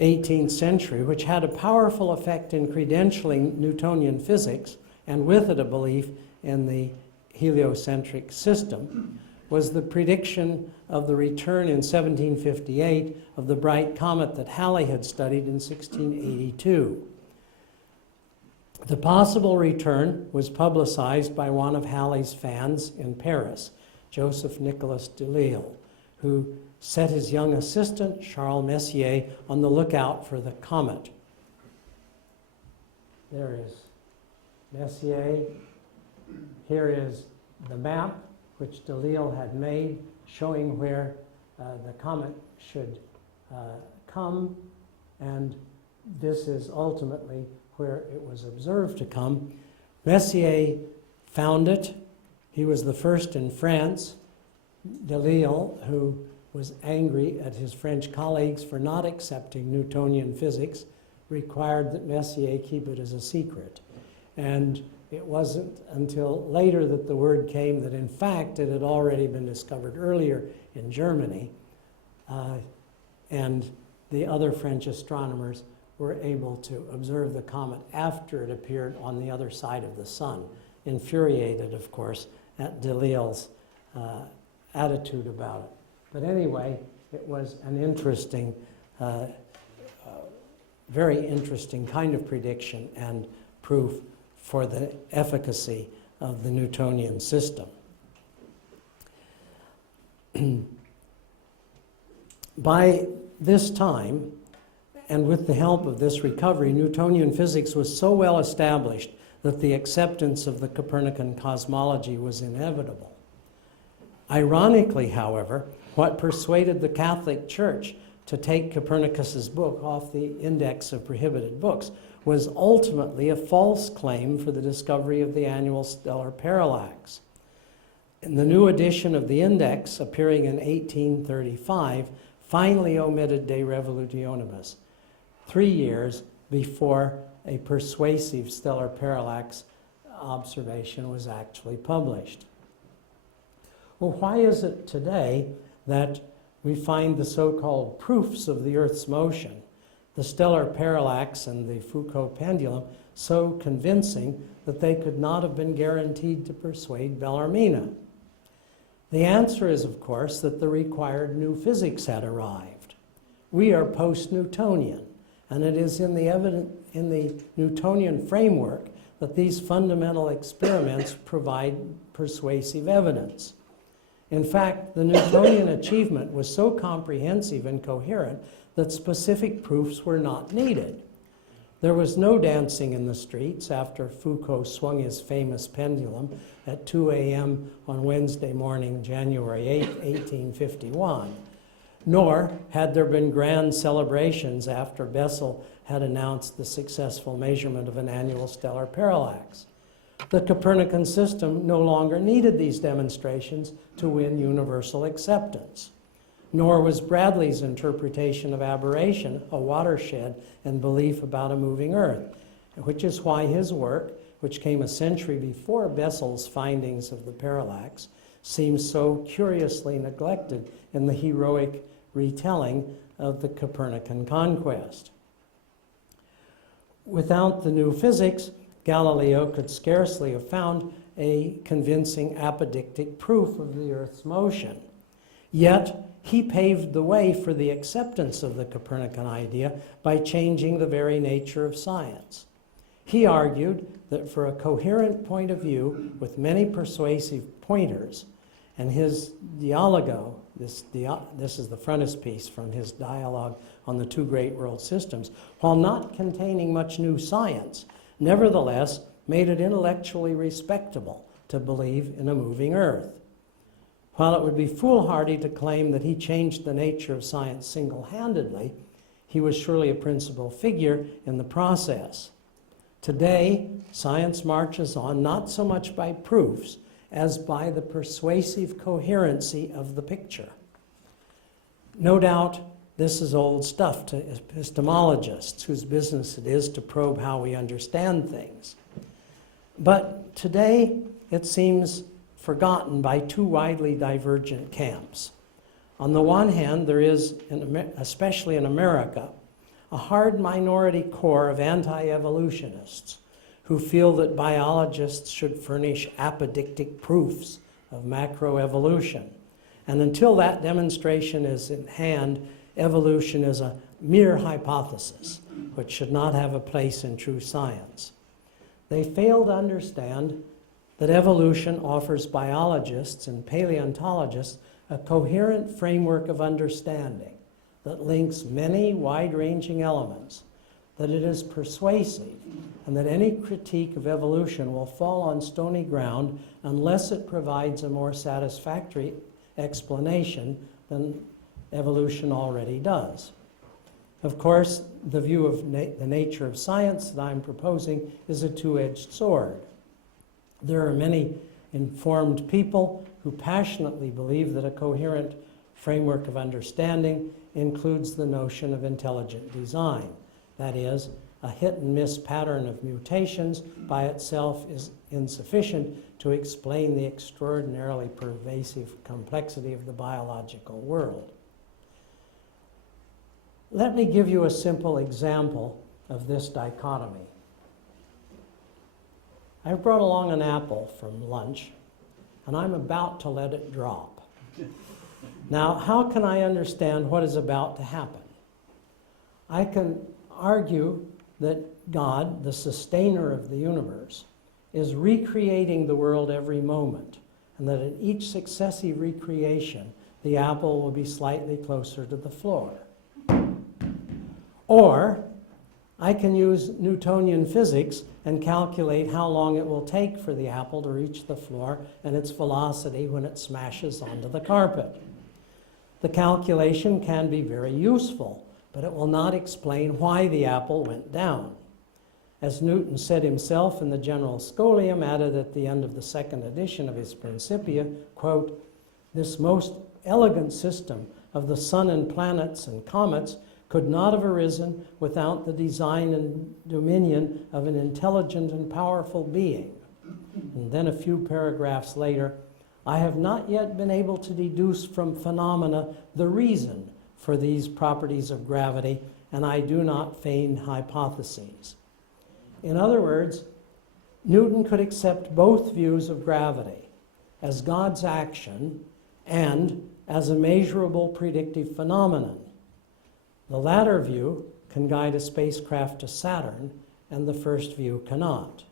18th century, which had a powerful effect in credentialing Newtonian physics, and with it a belief in the heliocentric system, was the prediction of the return in 1758 of the bright comet that Halley had studied in 1682. The possible return was publicized by one of Halley's fans in Paris, Joseph Nicolas Delisle, who set his young assistant, Charles Messier, on the lookout for the comet. There is Messier. Here is the map which Delisle had made, showing where the comet should come, and this is ultimately where it was observed to come. Messier found it. He was the first in France. Delisle, who was angry at his French colleagues for not accepting Newtonian physics, required that Messier keep it as a secret. And it wasn't until later that the word came that in fact it had already been discovered earlier in Germany, and the other French astronomers were able to observe the comet after it appeared on the other side of the sun, infuriated, of course, at Delisle's attitude about it. But anyway, it was an interesting, very interesting kind of prediction and proof for the efficacy of the Newtonian system. By this time, and with the help of this recovery, Newtonian physics was so well established that the acceptance of the Copernican cosmology was inevitable. Ironically, however, what persuaded the Catholic Church to take Copernicus's book off the index of prohibited books was ultimately a false claim for the discovery of the annual stellar parallax. In the new edition of the index, appearing in 1835, finally omitted De Revolutionibus, 3 years before a persuasive stellar parallax observation was actually published. Well, why is it today that we find the so-called proofs of the Earth's motion, the stellar parallax and the Foucault pendulum, so convincing that they could not have been guaranteed to persuade Bellarmine? The answer is, of course, that the required new physics had arrived. We are post-Newtonian, and it is in the Newtonian framework that these fundamental experiments provide persuasive evidence. In fact, the Newtonian achievement was so comprehensive and coherent that specific proofs were not needed. There was no dancing in the streets after Foucault swung his famous pendulum at 2 a.m. on Wednesday morning, January 8, 1851. Nor had there been grand celebrations after Bessel had announced the successful measurement of an annual stellar parallax. The Copernican system no longer needed these demonstrations to win universal acceptance. Nor was Bradley's interpretation of aberration a watershed in belief about a moving Earth, which is why his work, which came a century before Bessel's findings of the parallax, seems so curiously neglected in the heroic retelling of the Copernican conquest. Without the new physics, Galileo could scarcely have found a convincing apodictic proof of the Earth's motion. Yet, he paved the way for the acceptance of the Copernican idea by changing the very nature of science. He argued that for a coherent point of view with many persuasive pointers, and his dialogo, this is the frontispiece from his dialogue on the two great world systems, while not containing much new science, nevertheless made it intellectually respectable to believe in a moving Earth. While it would be foolhardy to claim that he changed the nature of science single-handedly, he was surely a principal figure in the process. Today, science marches on not so much by proofs as by the persuasive coherency of the picture. No doubt, this is old stuff to epistemologists whose business it is to probe how we understand things. But today, it seems forgotten by two widely divergent camps. On the one hand, there is, especially in America, a hard minority core of anti-evolutionists who feel that biologists should furnish apodictic proofs of macroevolution. And until that demonstration is in hand, evolution is a mere hypothesis, which should not have a place in true science. They fail to understand that evolution offers biologists and paleontologists a coherent framework of understanding that links many wide-ranging elements, that it is persuasive, and that any critique of evolution will fall on stony ground unless it provides a more satisfactory explanation than evolution already does. Of course, the view of the nature of science that I'm proposing is a two-edged sword. There are many informed people who passionately believe that a coherent framework of understanding includes the notion of intelligent design. That is, a hit-and-miss pattern of mutations by itself is insufficient to explain the extraordinarily pervasive complexity of the biological world. Let me give you a simple example of this dichotomy. I've brought along an apple from lunch, and I'm about to let it drop. Now, how can I understand what is about to happen? I can argue that God, the sustainer of the universe, is recreating the world every moment, and that in each successive recreation, the apple will be slightly closer to the floor. Or I can use Newtonian physics and calculate how long it will take for the apple to reach the floor and its velocity when it smashes onto the carpet. The calculation can be very useful, but it will not explain why the apple went down. As Newton said himself in the General Scholium, added at the end of the second edition of his Principia, quote, "This most elegant system of the sun and planets and comets could not have arisen without the design and dominion of an intelligent and powerful being." And then a few paragraphs later, "I have not yet been able to deduce from phenomena the reason for these properties of gravity, and I do not feign hypotheses." In other words, Newton could accept both views of gravity, as God's action and as a measurable predictive phenomenon. The latter view can guide a spacecraft to Saturn, and the first view cannot.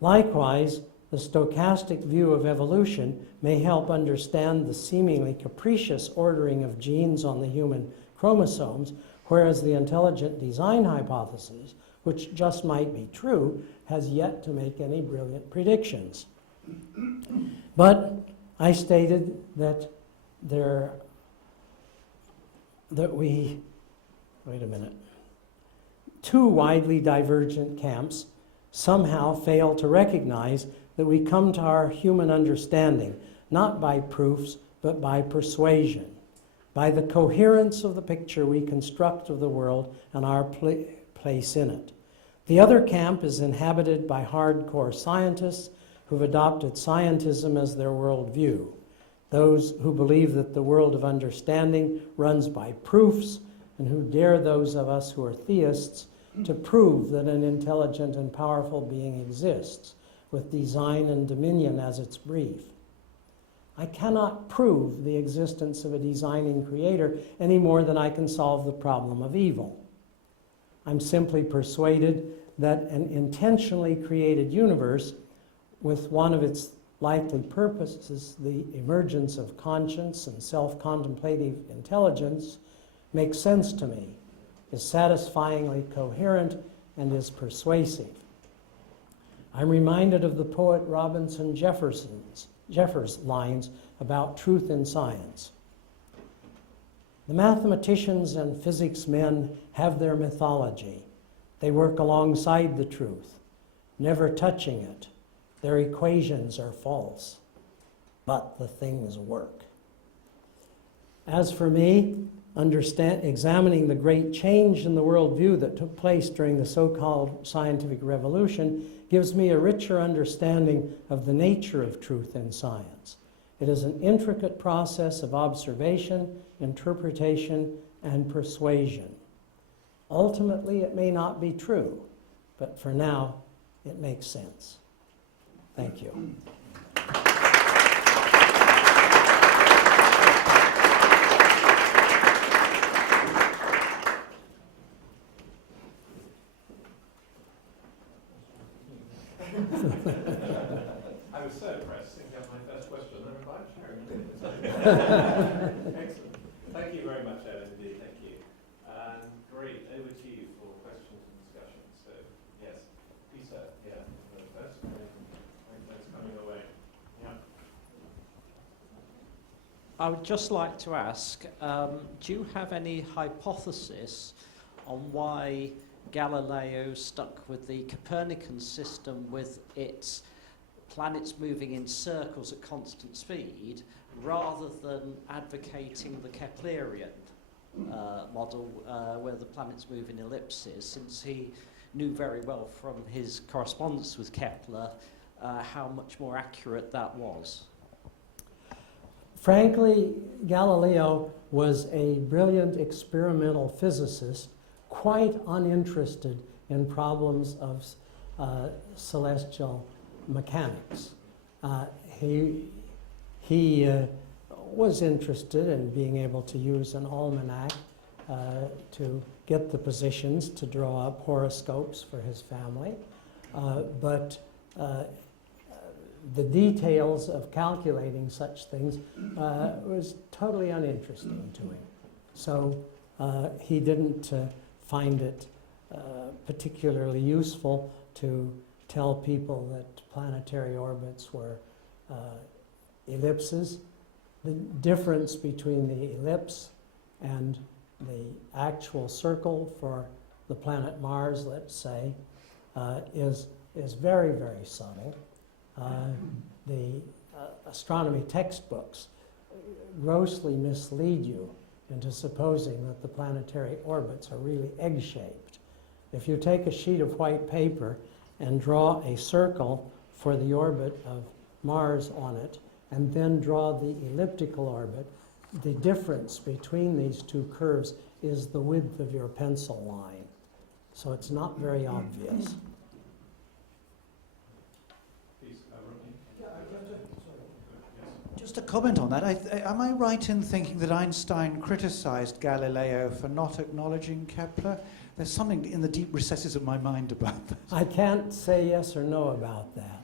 Likewise, the stochastic view of evolution may help understand the seemingly capricious ordering of genes on the human chromosomes, whereas the intelligent design hypothesis, which just might be true, has yet to make any brilliant predictions. But I stated that two widely divergent camps somehow fail to recognize that we come to our human understanding not by proofs, but by persuasion, by the coherence of the picture we construct of the world and our place in it. The other camp is inhabited by hardcore scientists who've adopted scientism as their worldview, those who believe that the world of understanding runs by proofs and who dare those of us who are theists to prove that an intelligent and powerful being exists, with design and dominion as its brief. I cannot prove the existence of a designing creator any more than I can solve the problem of evil. I'm simply persuaded that an intentionally created universe, with one of its likely purposes, the emergence of conscience and self-contemplative intelligence, makes sense to me, is satisfyingly coherent, and is persuasive. I'm reminded of the poet Robinson Jeffers' lines about truth in science. The mathematicians and physics men have their mythology. They work alongside the truth, never touching it. Their equations are false, but the things work. As for me, examining the great change in the worldview that took place during the so-called scientific revolution gives me a richer understanding of the nature of truth in science. It is an intricate process of observation, interpretation, and persuasion. Ultimately, it may not be true, but for now, it makes sense. Thank you. I was so impressed to get my first question. Excellent. Thank you very much, Owen. Indeed, thank you. Great. Over to you for questions and discussion. So, yes, Lisa, yeah, first. That's coming away. Yeah. I would just like to ask, do you have any hypothesis on why Galileo stuck with the Copernican system with its planets moving in circles at constant speed, rather than advocating the Keplerian model where the planets move in ellipses, since he knew very well from his correspondence with Kepler how much more accurate that was. Frankly, Galileo was a brilliant experimental physicist, quite uninterested in problems of celestial mechanics. He was interested in being able to use an almanac to get the positions, to draw up horoscopes for his family, but the details of calculating such things was totally uninteresting to him. So he didn't find it particularly useful to tell people that planetary orbits were ellipses. The difference between the ellipse and the actual circle for the planet Mars, let's say, is very, very subtle. The astronomy textbooks grossly mislead you into supposing that the planetary orbits are really egg-shaped. If you take a sheet of white paper and draw a circle for the orbit of Mars on it, and then draw the elliptical orbit, the difference between these two curves is the width of your pencil line. So it's not very obvious. Just a comment on that. Am I right in thinking that Einstein criticized Galileo for not acknowledging Kepler? There's something in the deep recesses of my mind about that. I can't say yes or no about that.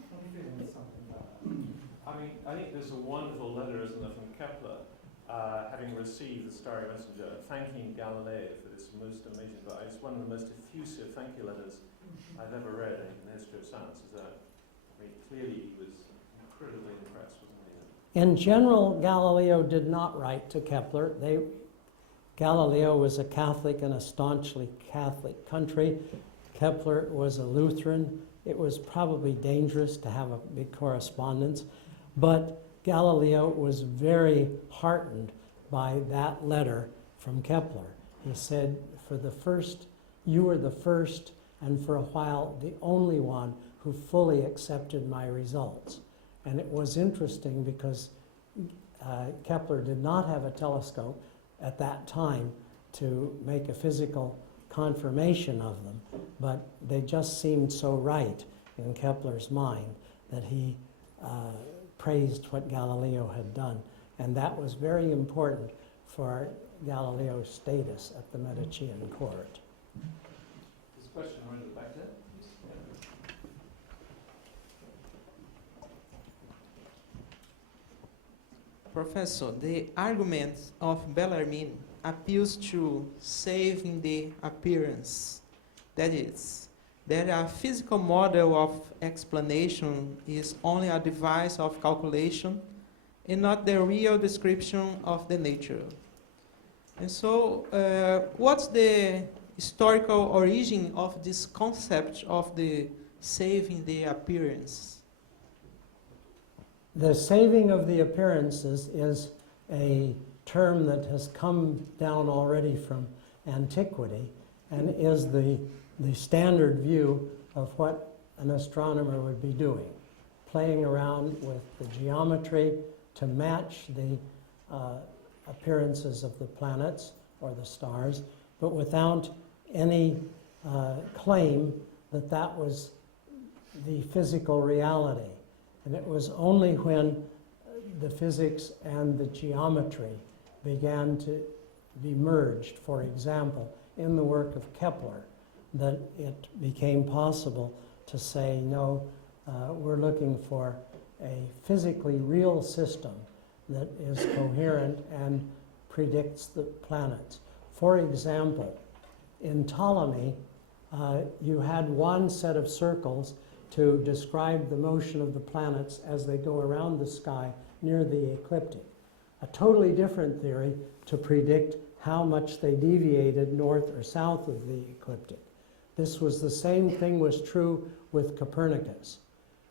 I think there's a wonderful letter, isn't there, from Kepler, having received the Starry Messenger, thanking Galileo for this most amazing book. It's one of the most effusive thank you letters I've ever read in the history of science. Clearly he was incredibly impressed, wasn't he? In general, Galileo did not write to Kepler. Galileo was a Catholic in a staunchly Catholic country. Kepler was a Lutheran. It was probably dangerous to have a big correspondence. But Galileo was very heartened by that letter from Kepler. He said, you were the first, and for a while the only one who fully accepted my results. And it was interesting because Kepler did not have a telescope at that time to make a physical confirmation of them, but they just seemed so right in Kepler's mind that he praised what Galileo had done. And that was very important for Galileo's status at the Medicean court. This question right at the back there. Professor, the argument of Bellarmine appeals to saving the appearance. That is, that a physical model of explanation is only a device of calculation and not the real description of the nature. And so, what's the historical origin of this concept of the saving the appearance? The saving of the appearances is a term that has come down already from antiquity and is the standard view of what an astronomer would be doing, playing around with the geometry to match the appearances of the planets or the stars, but without any claim that that was the physical reality. And it was only when the physics and the geometry began to be merged, for example, in the work of Kepler, that it became possible to say, no, we're looking for a physically real system that is coherent and predicts the planets. For example, in Ptolemy, you had one set of circles to describe the motion of the planets as they go around the sky near the ecliptic. A totally different theory to predict how much they deviated north or south of the ecliptic. This was the same thing was true with Copernicus.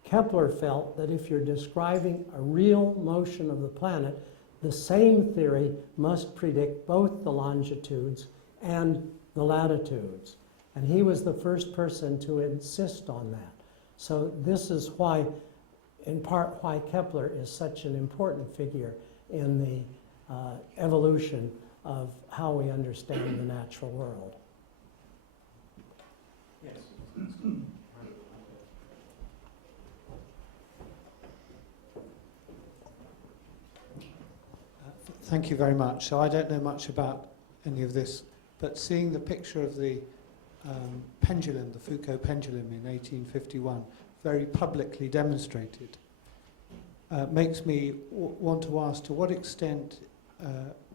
Kepler felt that if you're describing a real motion of the planet, the same theory must predict both the longitudes and the latitudes. And he was the first person to insist on that. So this is why, in part, why Kepler is such an important figure in the evolution of how we understand the natural world. Yes. Thank you very much. So I don't know much about any of this, but seeing the picture of the pendulum, the Foucault pendulum in 1851, very publicly demonstrated, makes me want to ask, to what extent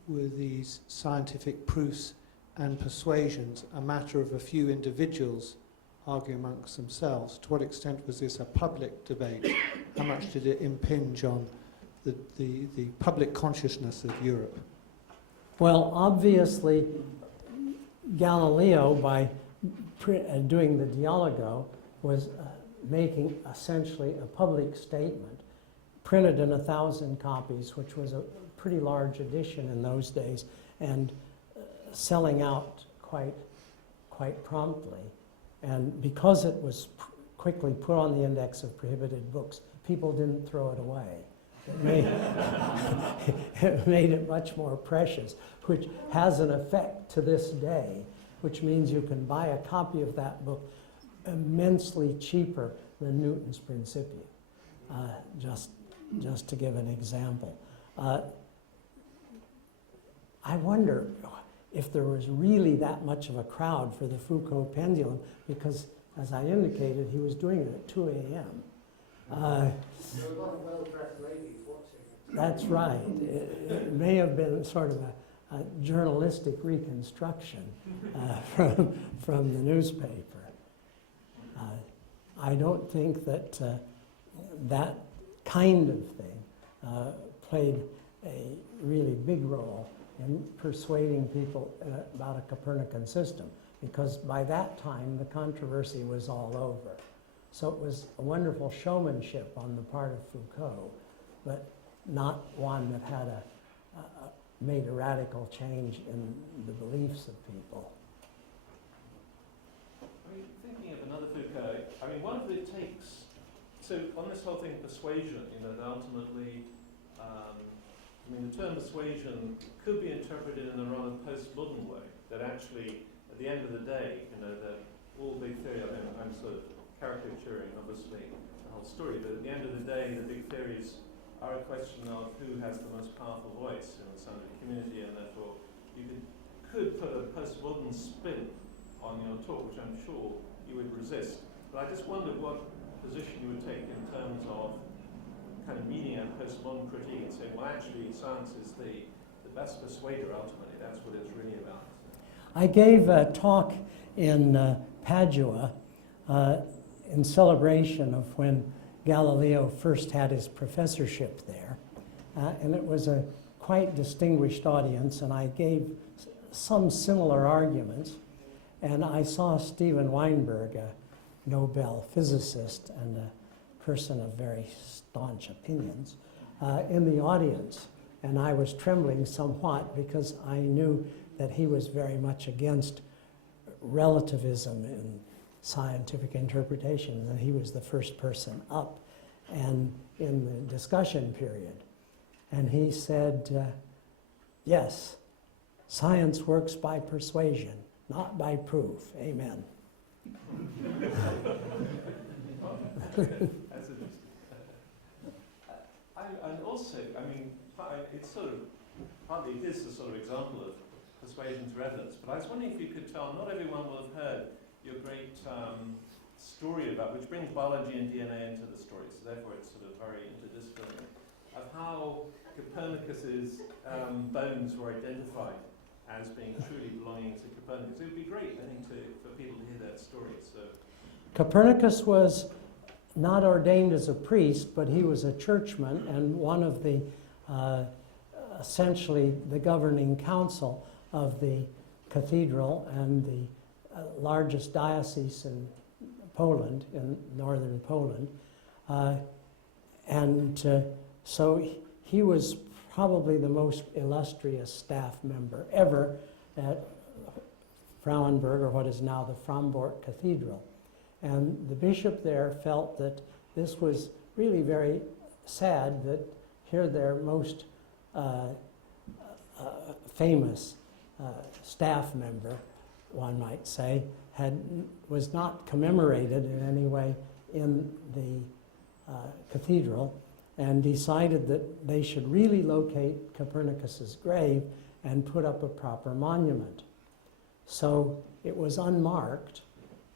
were these scientific proofs and persuasions a matter of a few individuals arguing amongst themselves? To what extent was this a public debate? How much did it impinge on the public consciousness of Europe? Well, obviously, Galileo, by doing the Dialogo, was making essentially a public statement, printed in 1,000 copies, which was a pretty large edition in those days, and selling out quite promptly. And because it was quickly put on the index of prohibited books, people didn't throw it away. It made it much more precious, which has an effect to this day, which means you can buy a copy of that book immensely cheaper than Newton's Principia, just to give an example. I wonder if there was really that much of a crowd for the Foucault pendulum, because, as I indicated, he was doing it at 2 a.m. There were a lot of well-dressed ladies watching it. That's right. It may have been sort of a journalistic reconstruction from the newspaper. I don't think that that kind of thing played a really big role in persuading people about a Copernican system, because by that time the controversy was all over. So it was a wonderful showmanship on the part of Foucault, but not one that had made a radical change in the beliefs of people. I mean, thinking of another Foucault, I mean, one of the takes, so on this whole thing, persuasion, that ultimately, the term persuasion could be interpreted in a rather postmodern way, that actually, at the end of the day, that all big theory, I'm sort of caricaturing, obviously, the whole story, but at the end of the day, the big theories are a question of who has the most powerful voice in the scientific community, and therefore you could put a postmodern spin on your talk, which I'm sure you would resist. But I just wondered what position you would take in terms of kind of meeting a postmodern critique and saying, well, actually, science is the best persuader ultimately. That's what it's really about. I gave a talk in Padua in celebration of when Galileo first had his professorship there. And it was a quite distinguished audience, and I gave some similar arguments. And I saw Steven Weinberg, a Nobel physicist and a person of very staunch opinions, in the audience. And I was trembling somewhat because I knew that he was very much against relativism in scientific interpretation, and he was the first person up and in the discussion period. And he said, yes, science works by persuasion, not by proof. Amen. And also, it's sort of, partly it is a sort of example of persuasion through evidence, but I was wondering if you could tell, not everyone will have heard your great story about, which brings biology and DNA into the story, so therefore it's sort of very interdisciplinary, of how Copernicus's bones were identified as being truly belonging to Copernicus. It would be great, I think, for people to hear that story. So, Copernicus was not ordained as a priest, but he was a churchman and one of the, essentially, the governing council of the cathedral and the largest diocese in Poland, in northern Poland. So he was probably the most illustrious staff member ever at Frauenburg, or what is now the Frombork Cathedral. And the bishop there felt that this was really very sad that here their most famous staff member, one might say, was not commemorated in any way in the cathedral, and decided that they should really locate Copernicus's grave and put up a proper monument. So it was unmarked,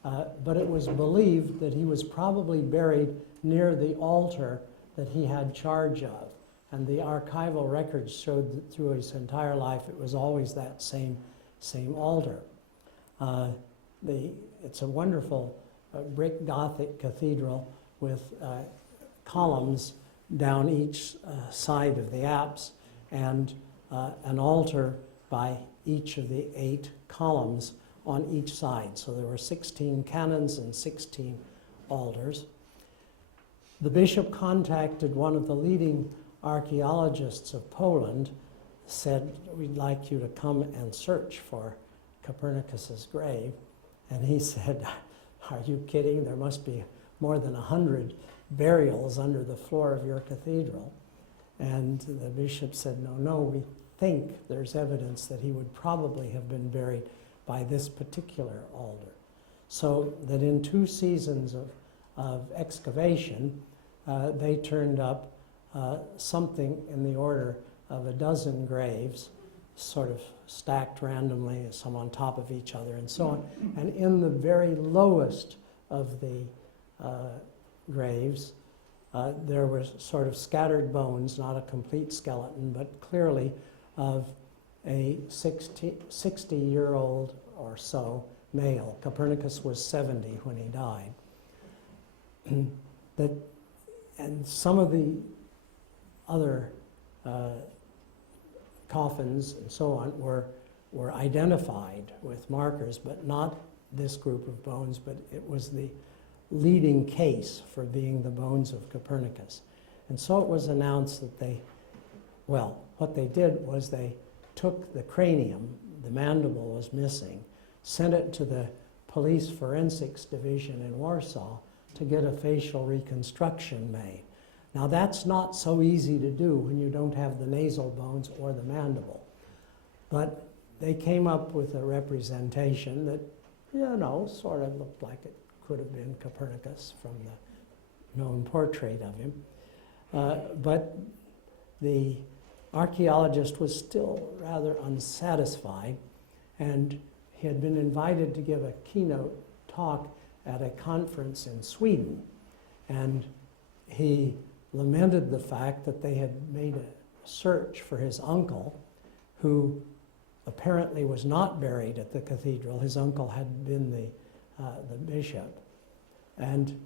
but it was believed that he was probably buried near the altar that he had charge of. And the archival records showed that through his entire life it was always that same altar. It's a wonderful brick Gothic cathedral with columns down each side of the apse, and an altar by each of the 8 columns on each side. So there were 16 canons and 16 altars. The bishop contacted one of the leading archaeologists of Poland, said, "We'd like you to come and search for Copernicus's grave." And he said, "Are you kidding? There must be more than 100 burials under the floor of your cathedral." And the bishop said, no, we think there's evidence that he would probably have been buried by this particular altar. So that in 2 seasons of excavation, they turned up something in the order of a dozen graves, sort of stacked randomly, some on top of each other and so on. And in the very lowest of the graves, there were sort of scattered bones, not a complete skeleton, but clearly of a 60-year-old or so male. Copernicus was 70 when he died. And some of the other coffins and so on were identified with markers, but not this group of bones, but it was the leading case for being the bones of Copernicus. And so it was announced that what they did was they took the cranium, the mandible was missing, sent it to the police forensics division in Warsaw to get a facial reconstruction made. Now that's not so easy to do when you don't have the nasal bones or the mandible. But they came up with a representation that, sort of looked like it could have been Copernicus from the known portrait of him. But the archaeologist was still rather unsatisfied, and he had been invited to give a keynote talk at a conference in Sweden. And he lamented the fact that they had made a search for his uncle, who apparently was not buried at the cathedral. His uncle had been the bishop. And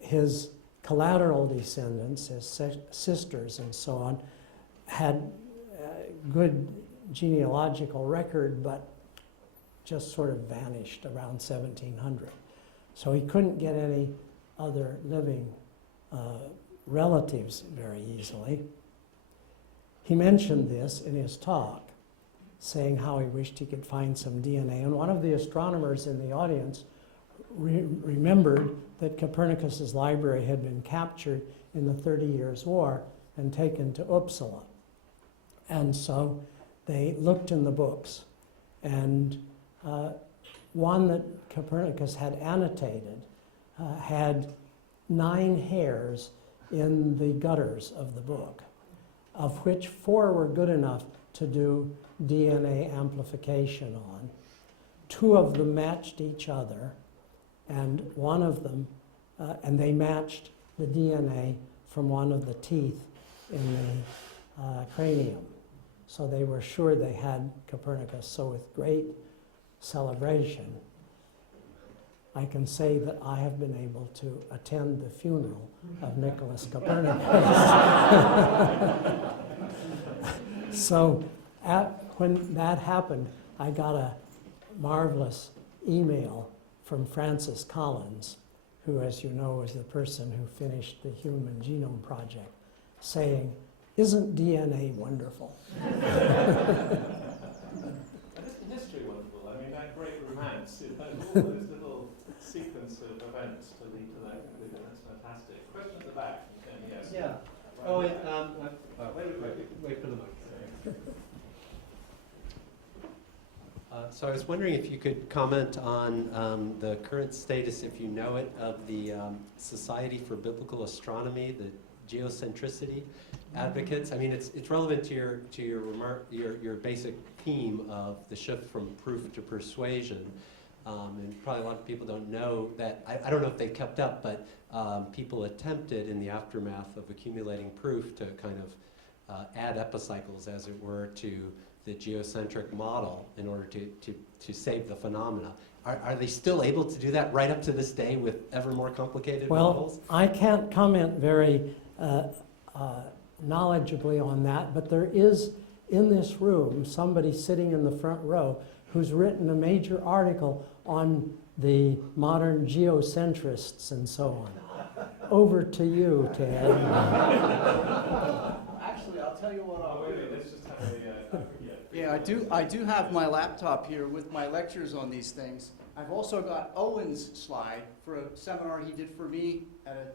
his collateral descendants, his sisters and so on, had good genealogical record, but just sort of vanished around 1700. So he couldn't get any other living relatives very easily. He mentioned this in his talk, saying how he wished he could find some DNA. And one of the astronomers in the audience remembered that Copernicus's library had been captured in the 30 Years' War and taken to Uppsala. And so they looked in the books, and one that Copernicus had annotated had 9 hairs in the gutters of the book, of which 4 were good enough to do DNA amplification on. 2 of them matched each other, and one of them, and they matched the DNA from one of the teeth in the cranium. So they were sure they had Copernicus. So with great celebration, I can say that I have been able to attend the funeral of Nicholas Copernicus. So when that happened, I got a marvelous email from Francis Collins, who, as you know, is the person who finished the Human Genome Project, saying, Isn't DNA wonderful? And isn't history wonderful? I mean, that great romance, you know, all those little sequence of events to lead to that conclusion. That's fantastic. Question at the back. Yes. Yeah. Right. Oh, wait for the mic. So I was wondering if you could comment on the current status, if you know it, of the Society for Biblical Astronomy, the geocentricity advocates. I mean, it's relevant to your basic theme of the shift from proof to persuasion. And probably a lot of people don't know that. I don't know if they've kept up, but people attempted in the aftermath of accumulating proof to kind of add epicycles, as it were, to the geocentric model in order to save the phenomena. Are they still able to do that right up to this day with ever more complicated models? Well, I can't comment very knowledgeably on that, but there is in this room somebody sitting in the front row who's written a major article on the modern geocentrists and so on. Over to you, Ted. Actually, I'll tell you what I'll Wait, do. let's just have a Yeah, I do have my laptop here with my lectures on these things. I've also got Owen's slide for a seminar he did for me at a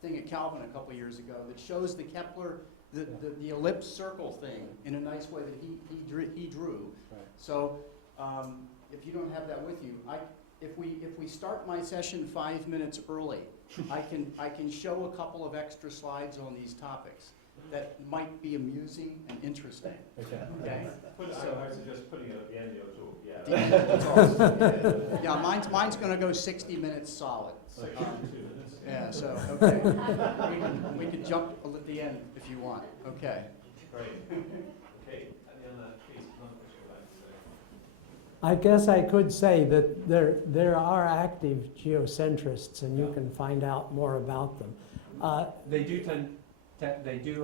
thing at Calvin a couple years ago that shows the Kepler, the ellipse circle thing in a nice way that he drew. Right. So if you don't have that with you, if we start my session 5 minutes early, I can show a couple of extra slides on these topics that might be amusing and interesting. Okay. Okay. I suggest putting it at the end of your talk. Yeah. That's awesome. Yeah, mine's going to go 60 minutes solid. 62 minutes. Yeah, so, okay. We can jump at the end if you want. Okay. Great. Okay. And then please, another question you'd like to say. I guess I could say that there are active geocentrists, and you can find out more about them. They do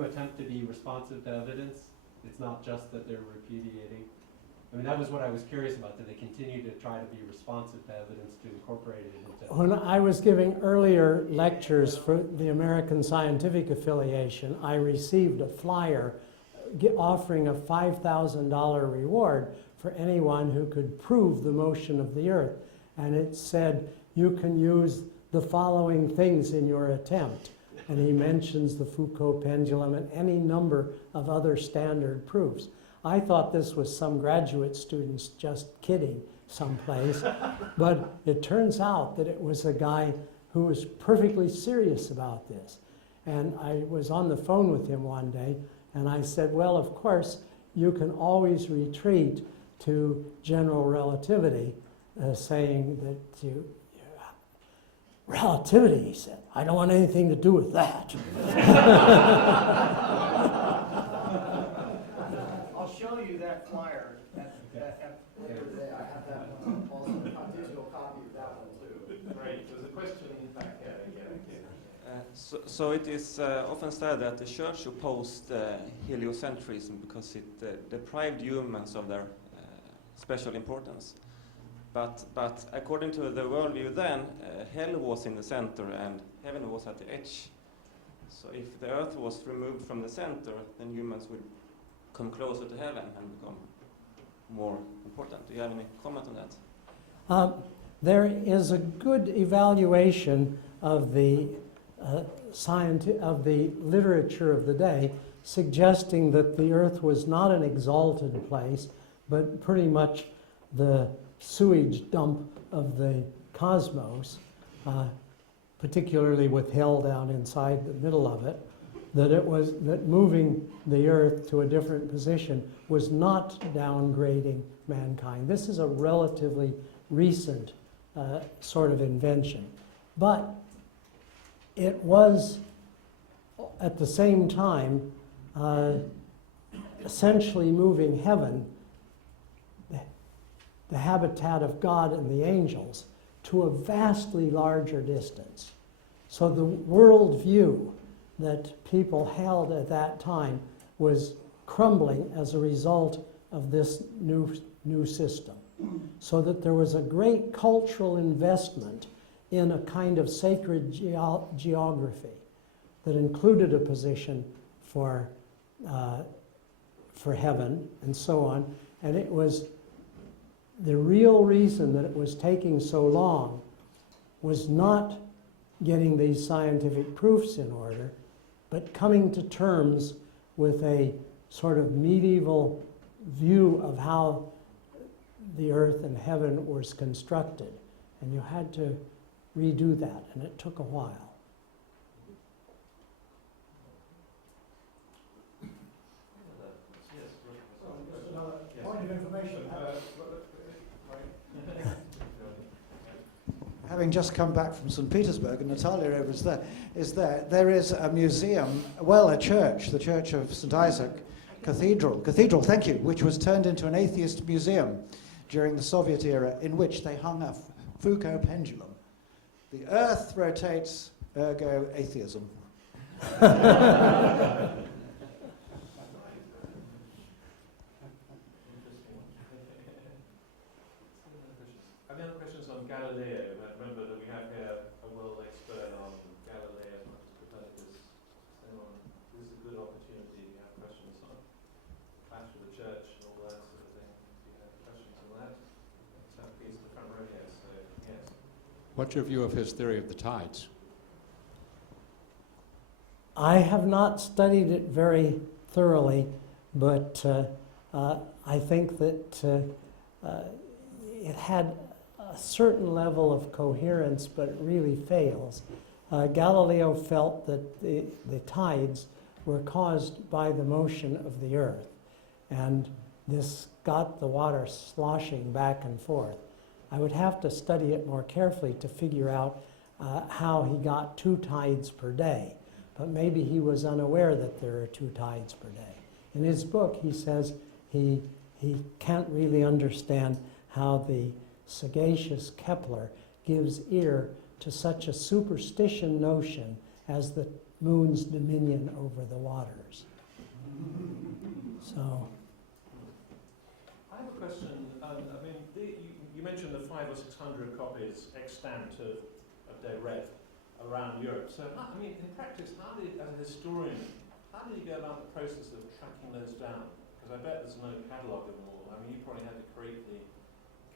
attempt to be responsive to evidence. It's not just that they're repudiating. I mean, that was what I was curious about. Do they continue to try to be responsive to evidence to incorporate it into... When I was giving earlier lectures for the American Scientific Affiliation, I received a flyer offering a $5,000 reward for anyone who could prove the motion of the Earth. And it said, you can use the following things in your attempt. And he mentions the Foucault pendulum and any number of other standard proofs. I thought this was some graduate students just kidding someplace, but it turns out that it was a guy who was perfectly serious about this. And I was on the phone with him one day, and I said, well, of course, you can always retreat to general relativity, saying that relativity, he said. I don't want anything to do with that. I'll show you that flyer later today. I have that also a digital copy of that one too. Great. There's a question back here. So it is often said that the church opposed heliocentrism because it deprived humans of their special importance. But according to the worldview then, hell was in the center and heaven was at the edge. So if the earth was removed from the center, then humans would come closer to heaven and become more important. Do you have any comment on that? There is a good evaluation of the literature of the day, suggesting that the earth was not an exalted place, but pretty much the sewage dump of the cosmos, particularly with hell down inside the middle of it, that moving the earth to a different position was not downgrading mankind. This is a relatively recent sort of invention. But it was, at the same time, essentially moving heaven, the habitat of God and the angels, to a vastly larger distance. So the worldview that people held at that time was crumbling as a result of this new system. So that there was a great cultural investment in a kind of sacred geography that included a position for for heaven and so on. And it was the real reason that it was taking so long was not getting these scientific proofs in order, but coming to terms with a sort of medieval view of how the earth and heaven was constructed. And you had to redo that, and it took a while. Point of information. Having just come back from St. Petersburg, and Natalia there is a museum, well, a church, the Church of St. Isaac Cathedral, thank you, which was turned into an atheist museum during the Soviet era, in which they hung a Foucault pendulum. The earth rotates, ergo atheism. Any other questions on Galileo? Remember that we have here a world expert on Galileo as much as Copernicus. This is a good opportunity if you have questions on Clash of the Church and all that sort of thing. If you have questions on that, let's have a piece of the front row here. So, yes. What's your view of his theory of the tides? I have not studied it very thoroughly, but I think that it had a certain level of coherence, but it really fails. Galileo felt that the tides were caused by the motion of the earth, and this got the water sloshing back and forth. I would have to study it more carefully to figure out how he got 2 tides per day, but maybe he was unaware that there are 2 tides per day. In his book, he says he can't really understand how the sagacious Kepler gives ear to such a superstition notion as the moon's dominion over the waters. So, I have a question. You mentioned the 500 or 600 copies extant of De Rev around Europe. So, in practice, as a historian, how did you go about the process of tracking those down? Because I bet there's no catalogue of them all. You probably had to create the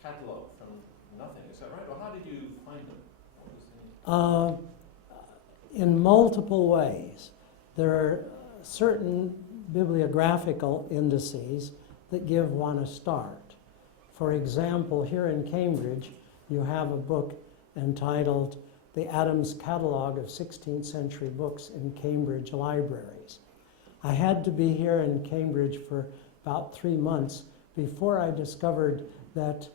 catalogue from nothing. Is that right? Or how did you find them? In multiple ways. There are certain bibliographical indices that give one a start. For example, here in Cambridge, you have a book entitled The Adams Catalogue of 16th Century Books in Cambridge Libraries. I had to be here in Cambridge for about 3 months before I discovered that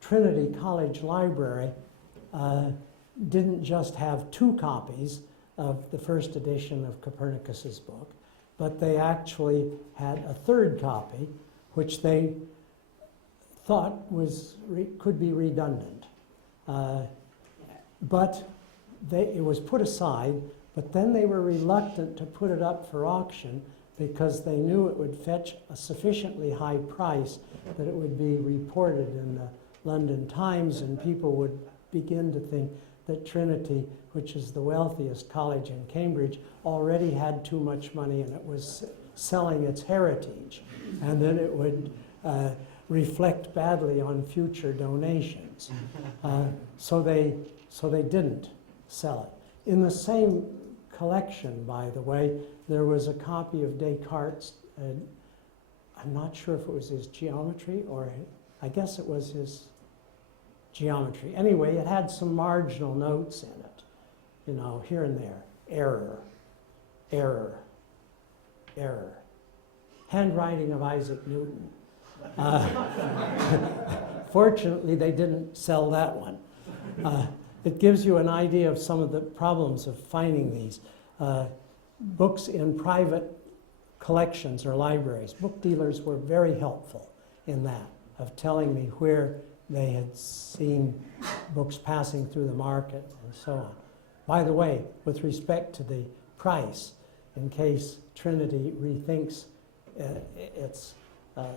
Trinity College Library didn't just have 2 copies of the first edition of Copernicus's book, but they actually had a 3rd copy, which they thought could be redundant. But it was put aside, but then they were reluctant to put it up for auction because they knew it would fetch a sufficiently high price that it would be reported in the London Times, and people would begin to think that Trinity, which is the wealthiest college in Cambridge, already had too much money and it was selling its heritage, and then it would reflect badly on future donations. So they didn't sell it. In the same collection, by the way, there was a copy of Descartes', I'm not sure if it was his geometry or I guess it was his geometry. Anyway, it had some marginal notes in it, here and there. Error, error, error. Handwriting of Isaac Newton. Fortunately, they didn't sell that one. It gives you an idea of some of the problems of finding these. Books in private collections or libraries. Book dealers were very helpful in that, of telling me where they had seen books passing through the market and so on. By the way, with respect to the price, in case Trinity rethinks its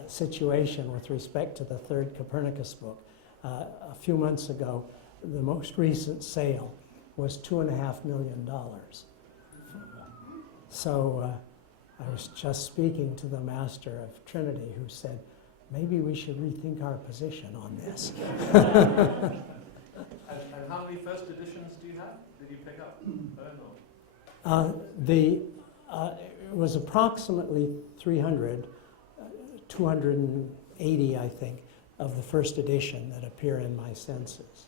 situation with respect to the 3rd Copernicus book, a few months ago, the most recent sale was $2.5 million. So I was just speaking to the Master of Trinity, who said, maybe we should rethink our position on this. And how many first editions do you have? Did you pick up? I don't know. It was approximately 300, 280, I think, of the first edition that appear in my census.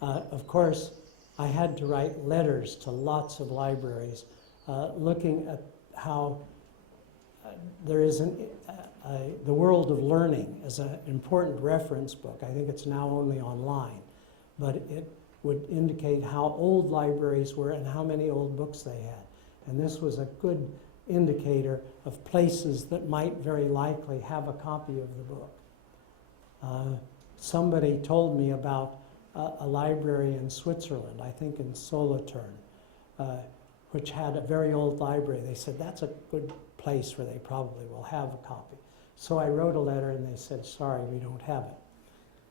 Of course, I had to write letters to lots of libraries looking at how there is the World of Learning as an important reference book. I think it's now only online, but it would indicate how old libraries were and how many old books they had. And this was a good indicator of places that might very likely have a copy of the book. Somebody told me about a library in Switzerland, I think in Solothurn, which had a very old library. They said, that's a good place where they probably will have a copy. So I wrote a letter and they said, sorry, we don't have it.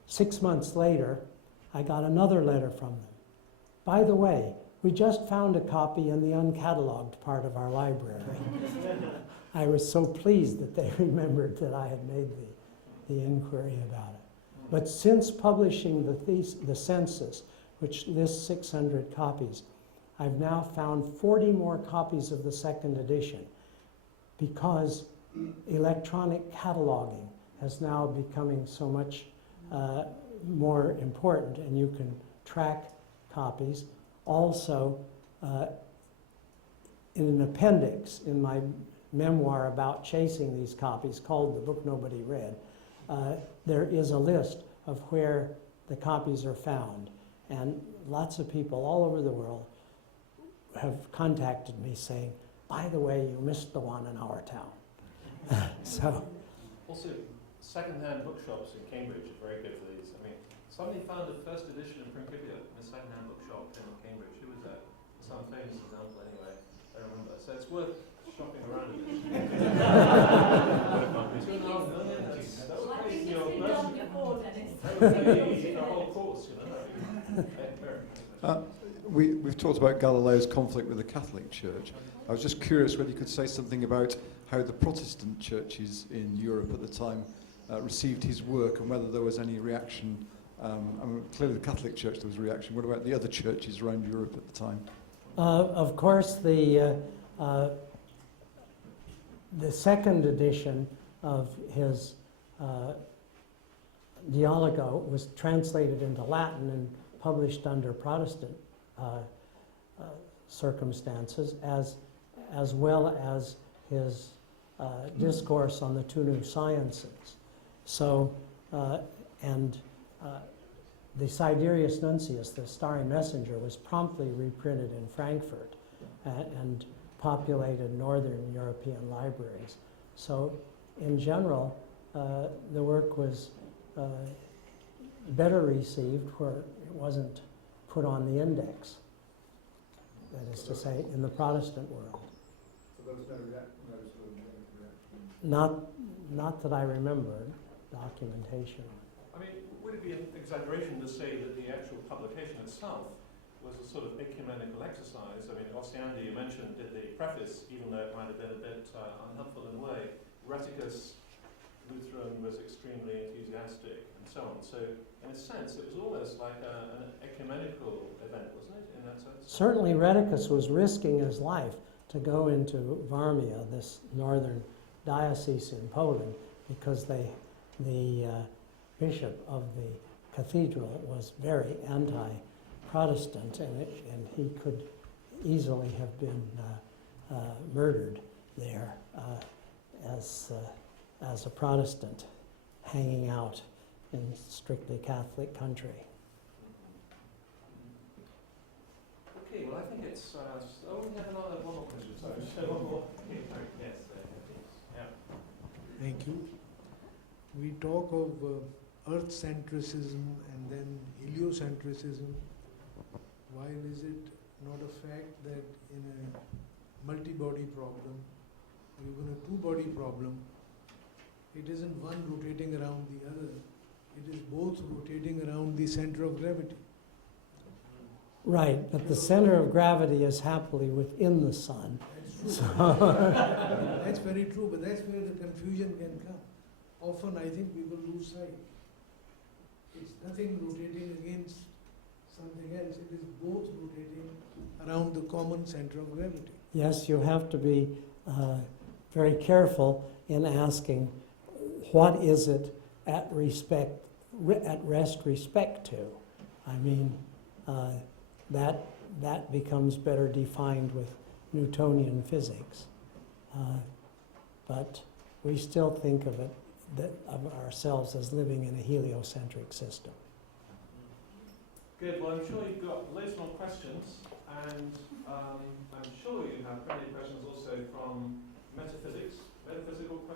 6 months later, I got another letter from them. By the way, we just found a copy in the uncatalogued part of our library. I was so pleased that they remembered that I had made the inquiry about it. But since publishing the census, which lists 600 copies, I've now found 40 more copies of the second edition, because electronic cataloging has now becoming so much more important, and you can track copies. Also, in an appendix in my memoir about chasing these copies, called The Book Nobody Read, there is a list of where the copies are found. And lots of people all over the world have contacted me saying, by the way, you missed the one in our town. So. Also, second-hand bookshops in Cambridge are very good for these. I mean, somebody found a first edition of Principia in a second-hand bookshop in Cambridge. Who was that? Some famous example anyway. I don't remember. So it's worth shopping around a bit. 2.5 million. That would pay your person. That would pay the whole course, you know. We've talked about Galileo's conflict with the Catholic Church. I was just curious whether you could say something about how the Protestant churches in Europe at the time received his work, and whether there was any reaction. I mean, clearly the Catholic Church, there was a reaction. What about the other churches around Europe at the time? Of course, the second edition of his Dialogo was translated into Latin and published under Protestant circumstances, as well as his discourse on the two new sciences. So, and the Siderius Nuncius, the Starry Messenger, was promptly reprinted in Frankfurt and populated northern European libraries. So, in general, the work was better received where it wasn't put on the index. That is to say, in the Protestant world. So there was no reaction? Not that I remember documentation. I mean, would it be an exaggeration to say that the actual publication itself was a sort of ecumenical exercise? I mean, Osiander, you mentioned, did the preface, even though it might have been a bit unhelpful in a way. Rheticus, Lutheran, was extremely enthusiastic, and so on. So, in a sense, it was almost like an ecumenical event, wasn't it, in that sense? Certainly, Rheticus was risking his life to go into Warmia, this northern diocese in Poland, because the bishop of the cathedral was very anti-Protestant, and he could easily have been murdered there as a Protestant hanging out in strictly Catholic country. Okay, well, I think it's. We have one more question. Sorry, one more. Okay, yes. Yeah. Thank you. We talk of earth-centricism and then heliocentricism. Why is it not a fact that in a multi-body problem, or even a two-body problem, it isn't one rotating around the other, it is both rotating around the center of gravity? Right, but the center of gravity is happily within the sun, That's very true, but that's where the confusion can come. Often I think people lose sight. It's nothing rotating against something else. It is both rotating around the common center of gravity. Yes, you have to be very careful in asking what is it at rest respect to. I mean, that becomes better defined with Newtonian physics. But we still think of ourselves as living in a heliocentric system. Good. Well, I'm sure you've got loads more questions, and I'm sure you have plenty of questions also from metaphysics, metaphysical questions.